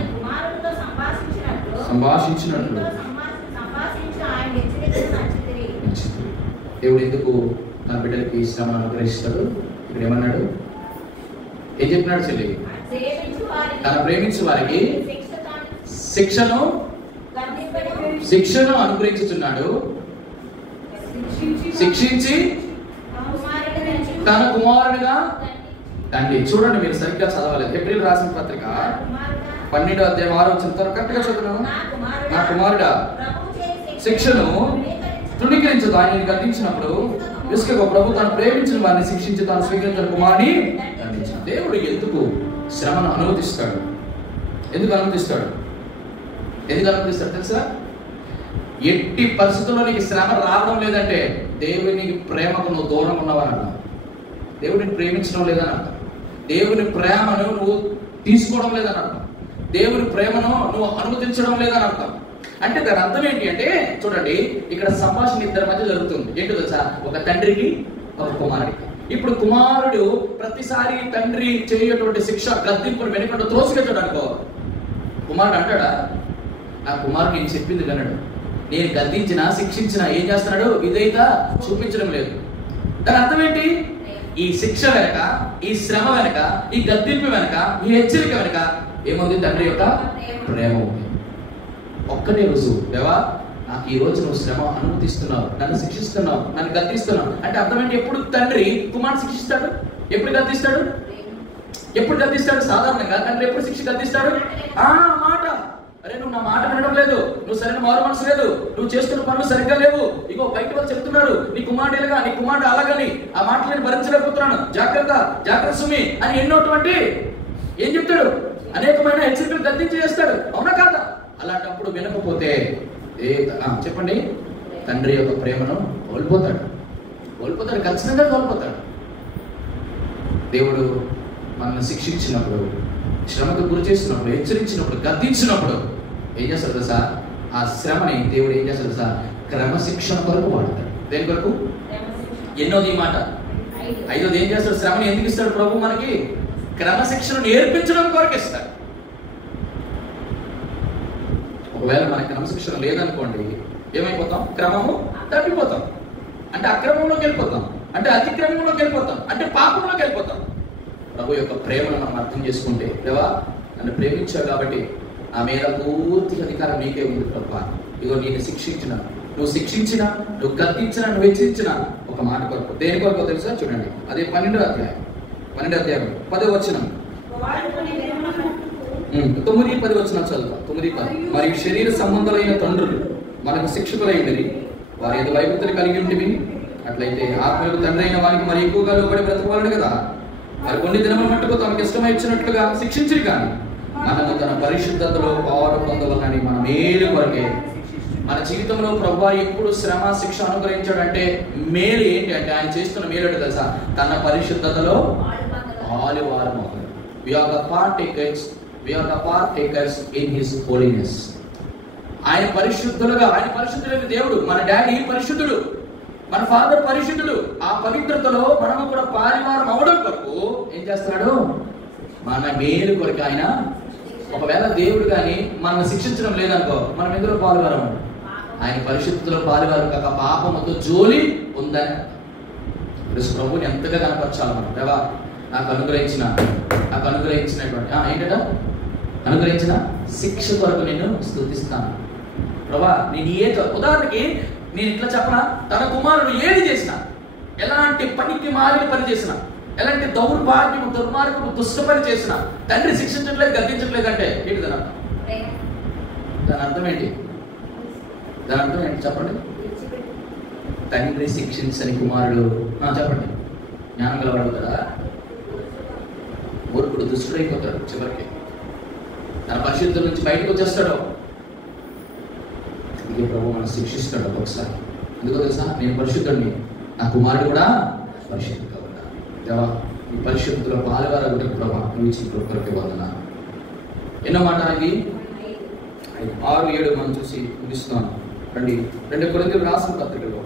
సంభాషించినట్లు దేవుడు ఎందుకు తన బిడ్డలకి శ్రమను అనుగ్రహిస్తాడు? ఇక్కడ ఏమన్నాడు? ఏం చెప్పినాడు చెల్లి? తను ప్రేమించే వారికి శిక్షను అనుగ్రహించుతున్నాడు. శిక్షించి తన కుమారుడిగా తండ్రి. చూడండి, మీరు సరిగ్గా చదవలేదు. హెబ్రీయులకు రాసిన పత్రిక 12వ అధ్యాయం 6వ వచనం కరెక్ట్గా చదువుతున్నాను. నా కుమారుడా, శిక్షను తృణీకరించదు. ఆయన గద్దించినప్పుడు విసుకగా ప్రభు తాను ప్రేమించిన వారిని శిక్షించి తాను స్వీకరించిన కుమారుని దండించిన. దేవుడు ఎందుకు శ్రమను అనుమతిస్తాడు? ఎందుకు అనుమతిస్తాడు తెలుసా? ఎట్టి పరిస్థితుల్లో నీకు శ్రమ రావడం లేదంటే దేవుని ప్రేమకు నువ్వు దూరం ఉన్నావని అర్థం. దేవుడిని ప్రేమించడం లేదని అర్థం. దేవుని ప్రేమను నువ్వు తీసుకోవడం లేదని అర్థం. దేవుని ప్రేమను నువ్వు అనుమతించడం లేదని అర్థం. అంటే దాని అర్థం ఏంటి అంటే, చూడండి, ఇక్కడ సంభాషణ ఇద్దరి మధ్య జరుగుతుంది. ఏంటో తెలుసా? ఒక తండ్రికి ఒక కుమారుడికి. ఇప్పుడు కుమారుడు ప్రతిసారి తండ్రి చేయటువంటి శిక్ష గద్దింపులు వెనుక త్రోసిగచ్చాడు అనుకో, కుమారుడు అంటాడా, నా కుమారుడు నేను చెప్పింది వినడు, నేను గద్దించినా శిక్షించినా ఏం చేస్తున్నాడు? విధేయత చూపించడం లేదు. దాని అర్థం ఏంటి? ఈ శిక్ష వెనక, ఈ శ్రమ వెనక, ఈ గద్దింపు వెనక, ఈ హెచ్చరిక వెనక ఏముంది? తండ్రి యొక్క ప్రేమ ఉంది. ఒక్కటే రుజువు, దేవా నాకు ఈ రోజు నువ్వు శ్రమ అనుమతిస్తున్నావు, నన్ను శిక్షిస్తున్నావు, నన్ను గద్దిస్తున్నావు అంటే అర్థం ఏంటి? ఎప్పుడు తండ్రి కుమారుడు శిక్షిస్తాడు? ఎప్పుడు గద్దిస్తాడు? ఎప్పుడు గద్దిస్తాడు? సాధారణంగా తండ్రి ఎప్పుడు శిక్ష గద్దిస్తాడు? మాట, అరే నువ్వు నా మాట వినడం లేదు, నువ్వు సరైన మారు మనసు లేదు, నువ్వు చేస్తున్న పనులు సరిగ్గా లేవు, ఇగో బయట వాళ్ళు చెప్తున్నారు నీ కుమారుడు ఇలాగా, నీ కుమారుడు అలాగని, ఆ మాటలు నేను భరించలేకపోతున్నాను, జాగ్రత్త జాగ్రత్త సుమి అని ఎన్నోటువంటి ఏం చెప్తాడు? అనేకమైన హెచ్చరికలు గద్దించి చేస్తాడు. అవునా కాదా? అలాంటప్పుడు వినకపోతే చెప్పండి, తండ్రి యొక్క ప్రేమను కోల్పోతాడు. ఖచ్చితంగా కోల్పోతాడు. దేవుడు మనల్ని శిక్షించినప్పుడు, శ్రమకు గురి చేసినప్పుడు, హెచ్చరించినప్పుడు, గద్దించినప్పుడు ఏం చేస్తాడు సార్? ఆ శ్రమని దేవుడు ఏం చేస్తాడు సార్? క్రమశిక్షణ కొరకు వాడతాడు. దేని కొరకు? ఎన్నోది ఈ మాట? 5వది ఏం చేస్తాడు? శ్రమని ఎందుకు ఇస్తాడు ప్రభు? మనకి క్రమశిక్షణ నేర్పించడం కొరకు ఇస్తాడు. ఒకవేళ మనకి క్రమశిక్షణ లేదనుకోండి, ఏమైపోతాం? క్రమము తప్పిపోతాం, అంటే అక్రమంలోకి వెళ్ళిపోతాం, అంటే అతిక్రమంలోకి వెళ్ళిపోతాం, అంటే పాపంలోకి వెళ్ళిపోతాం. ప్రభు యొక్క ప్రేమను మనం అర్థం చేసుకుంటే, దేవా నన్ను ప్రేమించావు కాబట్టి ఆ మీద పూర్తి అధికారం నీకే ఉంది ప్రభు. ఇగో నేను శిక్షించిన, నువ్వు శిక్షించినా, నువ్వు గద్దించినా, నువ్వు హెచ్చరించిన ఒక మాట కొరకు. దేని కొరకు తెలుసా? చూడండి, అదే 12వ అధ్యాయం 10వ వచనం, 9-10 వచనాలు చదువుతాం. 9-10. మరియు శరీర సంబంధులైన తండ్రులు మనకు శిక్షకులై ఉండి వారి ఏదో వైపుతులు కలిగి ఉంటుంది, అట్లయితే ఆత్మలకు తండ్రి అయిన వారికి మరి ఎక్కువగా లోబడి బ్రతకవాలని కదా. మరి కొన్ని దినముల మట్టుకు తమకు ఇష్టమై ఇచ్చినట్లుగా శిక్షించరు, కానీ మనము తన పరిశుద్ధతలో పాలు పొందవాలని మన మేలు కొరకే. మన జీవితంలో ప్రభువు ఎప్పుడు శ్రమ శిక్ష అనుగ్రహించాడంటే మేలు ఏంటి అంటే, ఆయన చేస్తున్న మేలు అంటే తెలుసా? తన పరిశుద్ధతలో పాలువారం అవుతాడు. We are the partakers in his holiness. ఆయన పరిశుద్ధులుగా, ఆయన పరిశుద్ధులైన దేవుడు. మన డాడీ పరిశుద్ధుడు, మన ఫాదర్ పరిశుద్ధుడు. ఆ పవిత్రతలో మనము కూడా పారివారం అవడం కొరకు ఏం చేస్తున్నాడు? మన మేలు కొరకు ఆయన. ఒకవేళ దేవుడు కానీ మనల్ని శిక్షించడం లేదనుకో, మనం ఎందులో పాలువారం? ఆయన పరిశుద్ధులో పాలువారం కాక పాపముతో జోలి ఉందని. ప్రభువుని ఎంతగా కనపరచాలి మనం. దేవా నాకు అనుగ్రహించినటువంటి ఏంటట? అనుగ్రహించిన శిక్ష కొరకు నేను స్తుతిస్తాను ప్రభా. నేను ఉదాహరణకి నేను ఇట్లా చెప్పనా, తన కుమారుడు ఏది చేసినా, ఎలాంటి పనికి మాలిన పని చేసినా, ఎలాంటి దౌర్భాగ్యము, దుర్మార్గము, దుష్ట పని చేసినా తండ్రి శిక్షించట్లేదు, గద్దించట్లేదు అంటే ఏంటి దాని అర్థం? దాని అర్థం ఏంటి? చెప్పండి. తండ్రి శిక్షించని కుమారుడు చెప్పండి, జ్ఞానం గలవాడు కదా, మూర్ఖుడు, దుష్టుడైపోతాడు, చివరికి తన పరిశుద్ధుల నుంచి బయటకు వచ్చేస్తాడు. అందుకే ప్రభు మనం శిక్షిస్తాడు ఒకసారి. ఎందుకో తెలుసా? నేను పరిశుద్ధుడిని, నా కుమారుడు కూడా పరిశుద్ధంగా ఉన్నాడు. దేవా ఈ పరిశుద్ధుల పాలువారు ప్రభా నువ్వు ఇచ్చిన కృపకి వందనాలు. ఎన్నో మాట అది 6-7 మనం చూసి ముగిస్తున్నాను. రండి, 2 కొరింథీయులకు రాసిన పత్రికలో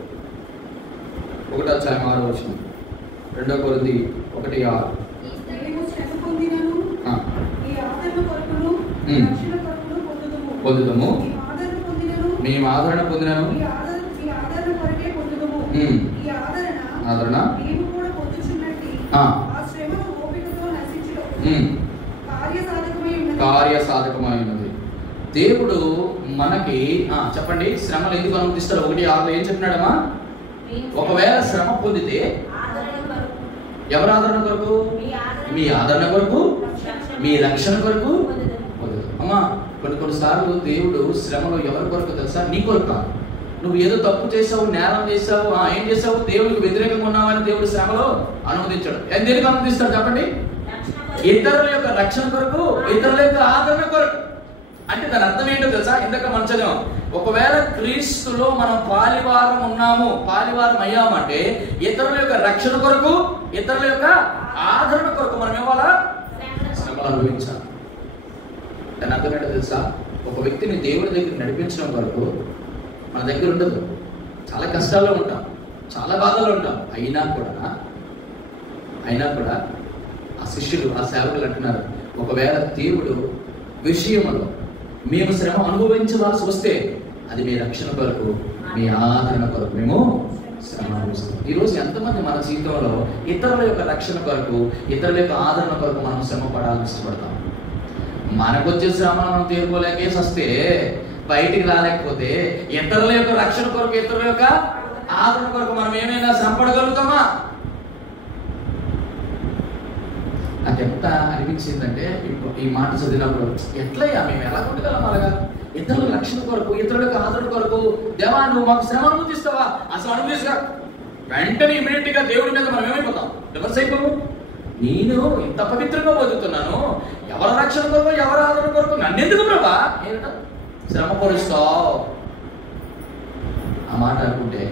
1వ అధ్యాయం 6వ వచనం. 2 కొరింథీ 1:6. పొందుదము, మేము ఆదరణ పొందినను, ఆదరణ కార్యసాధకమై ఉన్నది. దేవుడు మనకి చెప్పండి శ్రమలు ఎందుకు అనుమతిస్తాడు? 1:6 ఏం చెప్పినాడమ్మా? ఒకవేళ శ్రమ పొందితే ఎవరు ఆదరణ కొరకు? మీ ఆదరణ కొరకు, మీ రక్షణ కొరకు. అమ్మా కొన్నిసార్లు దేవుడు శ్రమలో ఎవరి కొరకు తెలుసా? నీ కొరకు. నువ్వు ఏదో తప్పు చేసావు, నేరం చేసావు, ఏం చేసావు, దేవుడికి వ్యతిరేకంగా ఉన్నావని దేవుడు శ్రమలో అనుమతించాడు. దేనికి అనుమతిస్తాడు చెప్పండి? ఇతరుల యొక్క రక్షణ కొరకు, ఇతరుల యొక్క ఆదరణ కొరకు. అంటే దాని అర్థం ఏంటో తెలుసా? ఇందాక మనం చదివాం, ఒకవేళ క్రీస్తులో మనం పాలివారం ఉన్నాము, పాలివారం అయ్యామంటే ఇతరుల యొక్క రక్షణ కొరకు, ఇతరుల యొక్క ఆదరణ కొరకు మనం ఇవ్వాలా? శ్రమలు అనుభవించాలి. దాని అర్థం ఏంటో తెలుసా? ఒక వ్యక్తిని దేవుడి దగ్గర నడిపించడం వరకు మన దగ్గర ఉండదు. చాలా కష్టాల్లో ఉంటాం, చాలా బాధలో ఉంటాం. అయినా కూడా ఆ శిష్యులు, ఆ సేవకులు అంటున్నారు, ఒకవేళ దేవుడు విషయంలో మేము శ్రమ అనుభవించవలసి వస్తే అది మీ రక్షణ కొరకు, మీ ఆదరణ కొరకు మేము శ్రమ అనుభవిస్తాం. ఈరోజు ఎంతమంది మన జీవితంలో ఇతరుల యొక్క రక్షణ కొరకు, ఇతరుల యొక్క ఆదరణ కొరకు మనం శ్రమ పడాలని ఇష్టపడతాం? మనకు వచ్చే శ్రమ మనం తీరుకోలేకేసి వస్తే, బయటికి రాలేకపోతే, ఇతరుల యొక్క రక్షణ కొరకు, ఇతరుల యొక్క ఆదరణ కొరకు మనం ఏమైనా శ్రమ పడగలుగుతామా? నాకు ఎంత అనిపించిందంటే ఈ మాట చదివినప్పుడు, ఎట్లయ్యా మేము ఎలా ఉండగలం అలాగా? ఇతరుల రక్షణ కొరకు, ఇతరుల యొక్క ఆదరణ కొరకు, దేవా నువ్వు మాకు శ్రమ అనుమతిస్తావా? అసలు అనుమతిస్తా వెంటనే ఇమీడియట్ గా దేవుడి మీద మనం ఏమైపోతాం? రివర్స్ అయిపోము. నేను ఇంత పవిత్రంగా బతుకుతున్నాను, ఎవరి రక్షణ కొరకు, ఎవరి ఆదరణ కొరకు నన్నెందుకు ప్రభా ఏంట శ్రమ పరుస్తావు? ఆ మాట అనుకుంటే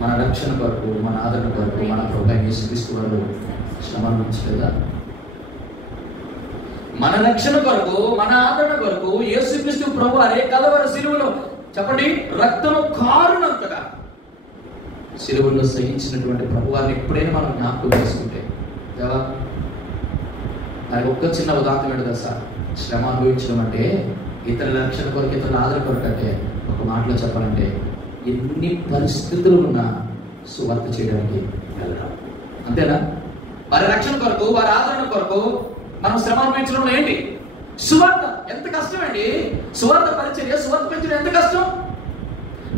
మన రక్షణ కొరకు, మన ఆదరణ కొరకు మన ప్రభు యేసుక్రీస్తు వారు శ్రమ అనుభవించలేదా? మన రక్షణ కొరకు, మన ఆదరణ కొరకు యేసుక్రీస్తు ప్రభు అరే కలవరి సిలువలో చెప్పండి రక్తము కారునంతగా సిలువలో సహించినటువంటి ప్రభు వారిని ఎప్పుడైనా మనం జ్ఞాపకం చేసుకుంటే, దేవా నాకు ఒక్క చిన్న ఉదాహరణ ఏంటో సార్, శ్రమ అనుభవించడం అంటే ఇతరుల రక్షణ కొరకు, ఇతరుల ఆదరణ కొరకు అంటే ఒక మాటలో చెప్పాలంటే ఎన్ని పరిస్థితులు ఉన్నా సువార్త చేయడానికి వెళ్ళడం. అంతేనా? వారి రక్షణ కొరకు, వారి ఆదరణ కొరకు మనం శ్రమ అనుభవించడం ఏంటి? సువార్త ఎంత కష్టం అండి! సువార్త పరిచర్య, సువార్త పరిచర్య ఎంత కష్టం!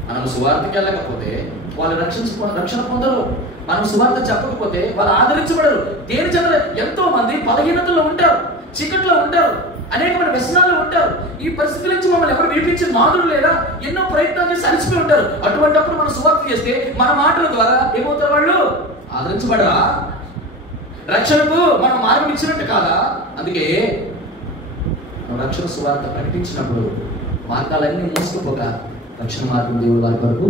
మనం సువార్తకి వెళ్ళకపోతే వాళ్ళు రక్షణ పొందరు. మనం సువార్త చెప్పకపోతే వాళ్ళు ఆదరించబడరు. దేని చేత ఎంతో మంది బలహీనతలో ఉంటారు, చీకట్లో ఉంటారు, అనేకమైన వ్యసనాల్లో ఉంటారు. ఈ పరిస్థితుల నుంచి మమ్మల్ని ఎవరు విడిపించే నాదులు లేదా ఎన్నో ప్రయత్నాలు చేసి అలసిపోయి ఉంటారు. అటువంటిప్పుడు మనం సువార్త చేస్తే మన మాటల ద్వారా ఏమవుతారు? వాళ్ళు ఆదరించబడరా? రక్షణకు మనం మార్గం ఇచ్చినట్టు కాదా? అందుకే మనం రక్షణ సువార్త ప్రకటించినప్పుడు మార్గాలన్నీ మూసుకుపోక రక్షణ మార్గం దేవుడు వారి వరకు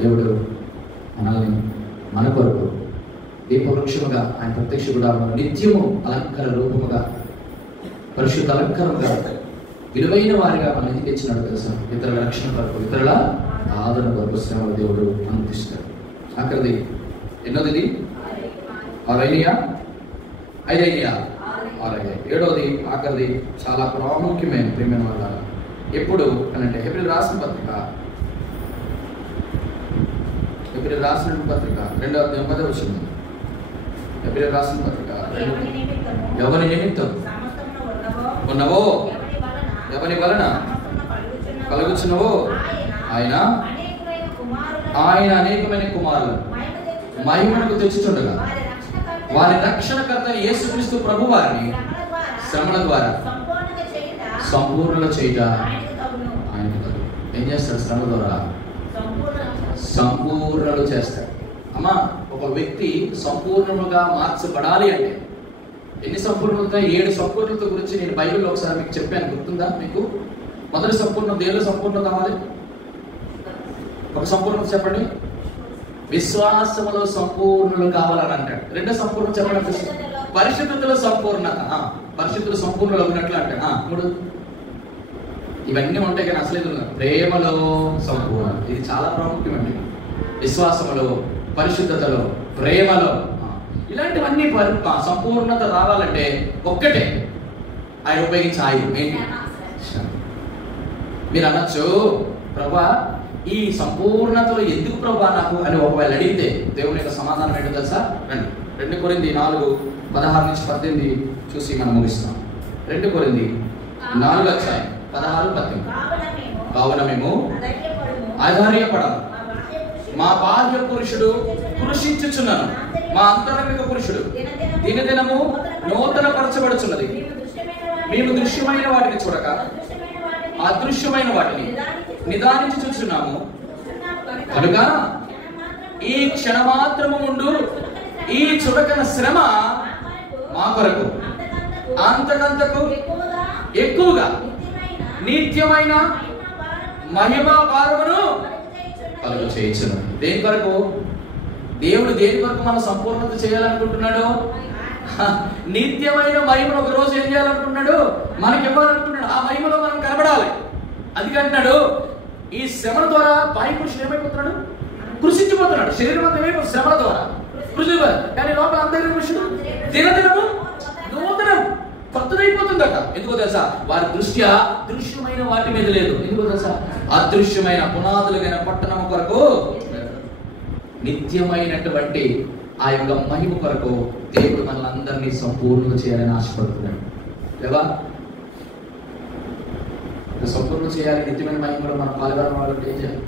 దేవుడు మనల్ని మన కొరకు దీపవృక్షముగా ఆయన ప్రత్యక్ష గుడారములో నిత్యము అలంకార రూపముగా, పరిశుద్ధ అలంకారముగా, విలువైన వారిగా మనం ఎందుకు తెచ్చినాడు తెలుసా? ఇతరుల రక్షణ కొరకు, ఇతరుల ఆదరణ కొరకు శ్రమ దేవుడు అనుమతిస్తాడు. ఆఖరిది ఎన్నోది? 6 5 7వది ఆఖరిది చాలా ప్రాముఖ్యమైన ప్రేమైన వల్ల ఎప్పుడు అనంటే ఏప్రిల్ రాసిన పత్రిక 2వ అధ్యాయం 10వ వచనం. ఏప్రిల్ రాసిన పత్రిక, ఎవరి నిమిత్తం ఉన్నవో, ఎవరి వలన కలుగుచున్నవో ఆయన అనేకమైన కుమారులు మహిమకు తెచ్చుచుండగా వారి రక్షణకర్త యేసుక్రీస్తు ప్రభు వారిని శ్రమల ద్వారా సంపూర్ణ చేయుట ఆయనకు తగు. ఏం చేస్తాడు? శ్రమ ద్వారా సంపూర్ణలు చేస్తాడు. అమ్మా, ఒక వ్యక్తి సంపూర్ణముగా మార్చబడాలి అంటే ఎన్ని సంపూర్ణత? 7 సంపూర్ణత గురించి నేను బైబిల్లో ఒకసారి మీకు చెప్పాను, గుర్తుందా మీకు? మొదటి సంపూర్ణ దేనిలో సంపూర్ణత కావాలి? ఒక సంపూర్ణత చెప్పండి. విశ్వాసములో సంపూర్ణులు కావాలని అంటాడు. రెండో సంపూర్ణత చెప్పండి. పరిశుద్ధతలో సంపూర్ణత, పరిశుద్ధులు సంపూర్ణులు ఉన్నట్లు అంటాడు. ఇవన్నీ ఉంటాయి కానీ అసలు ప్రేమలో సంపూర్ణ, ఇది చాలా ప్రాముఖ్యమండి. విశ్వాసములో, పరిశుద్ధతలో, ప్రేమలో, ఇలాంటివన్నీ సంపూర్ణత రావాలంటే ఒక్కటే ఆయన ఉపయోగించే ఆయుధం ఏంటి? మీరు అనొచ్చు, ప్రభా ఈ సంపూర్ణతలో ఎందుకు ప్రభా నాకు అని ఒకవేళ అడిగితే దేవుని యొక్క సమాధానం ఏంటో తెలుసా? 2 కొరింథీ 4:16-18 చూసి మనం ముగిస్తాం. 2 కొరింథీ 4:16-18. కావున మేము ఆధార్యపడము, మా బాహ్య పురుషుడు కృషించుచున్నాను, మా అంతరంగిక పురుషుడు దినదినము నూతన పరచబడుచున్నది. మేము దృశ్యమైన వాటిని చూడక అదృశ్యమైన వాటిని నిదానించి చూస్తున్నాము కనుక ఈ క్షణమాత్రము ముందు ఈ చురకన శ్రమ మా కొరకు అంతకంతకు ఎక్కువగా నిత్యమైన మహిమా భారమును కలుగ చేయుచును. దేని కొరకు? దేవుడు దేని కొరకు మనం సంపూర్ణత చేయాలనుకుంటున్నాడు? నిత్యమైన మహిమను ఒక రోజు ఏం చేయాలనుకుంటున్నాడు? మనకి ఇవ్వాలనుకుంటున్నాడు. ఆ మహిమలో మనం కనబడాలి. అందుకంటున్నాడు ఈ శ్రమల ద్వారా బాహ్య పురుషుడు ఏమైపోతున్నాడు? కృషించిపోతున్నాడు. శరీరం అంతా ఏమైపోతుంది? శ్రమల ద్వారా కృషిపోతుంది. కానీ లోపల అందరి పురుషుడు దినదినము నూతనం కొత్తదైపోతుందట. ఎందుకో తెలుసా? వారి దృష్ట్యా దృశ్యమైన వాటి మీద లేదు. ఎందుకో తెలుసా? అదృశ్యమైన పునాదులైన పట్టణం కొరకు నిత్యమైనటువంటి ఆ యొక్క మహిమ కొరకు దేవుడు మనల్ని సంపూర్ణ చేయాలని ఆశపడుతున్నాడు. లేవా? సంపూర్ణ చేయాలి. నిత్యమైన మహిమలో మనం పాల్గొనడం వాళ్ళకి ఏం చేయాలి?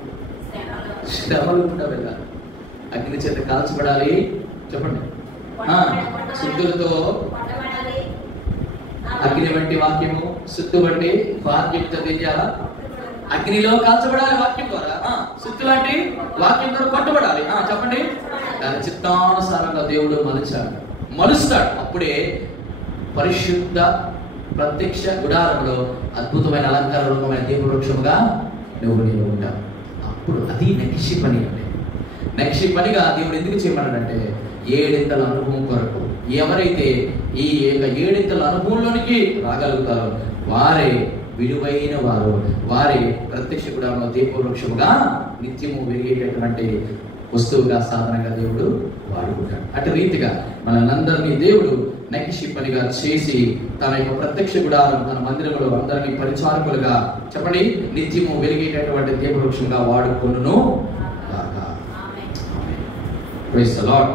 శ్రమలు వెళ్ళాలి. అగ్ని చేత కాల్చబడాలి. చెప్పండి. శుద్ధులతో అగ్ని వంటి వాక్యము, శుద్ధు వంటి వాక్యం చదివించాలా? అగ్నిలో కాల్చబడాలి వాక్యం ద్వారా. శుద్ధు లాంటి వాక్యం ద్వారా పట్టుబడాలి. చెప్పండి. దాని చిత్తానుసారంగా దేవుడు మలుస్తాడు. అప్పుడే పరిశుద్ధ ప్రత్యక్ష గుడారంలో అద్భుతమైన అలంకార రూపమైన దీపవృక్షముగా నువ్వు ఉంటావు. అప్పుడు అది నెక్స్ట్ పని. అంటే నెక్స్ట్ పనిగా దేవుడు ఎందుకు చేయమన్నాడంటే 7 ఇంతల అనుభవం కొరకు. ఎవరైతే ఈ 7 అనుభవంలోనికి రాగలుగుతారో వారే విలువైన వారు. వారే ప్రత్యక్ష గుడారంలో దీపవృక్షముగా నిత్యము వెలిగేటటువంటి వస్తువుగా, సాధనంగా దేవుడు వాడుకుంటాడు. అటు రీతిగా మనందరినీ దేవుడు నెక్స్ట్ పనిగా చేసి తన యొక్క ప్రత్యక్ష గుడారం, తన మందిరంలో అందరినీ పరిచారకులుగా, చెప్పండి, నిత్యము వెలిగేటటువంటి దీపవృక్షంగా వాడుకొనును. Praise the lord.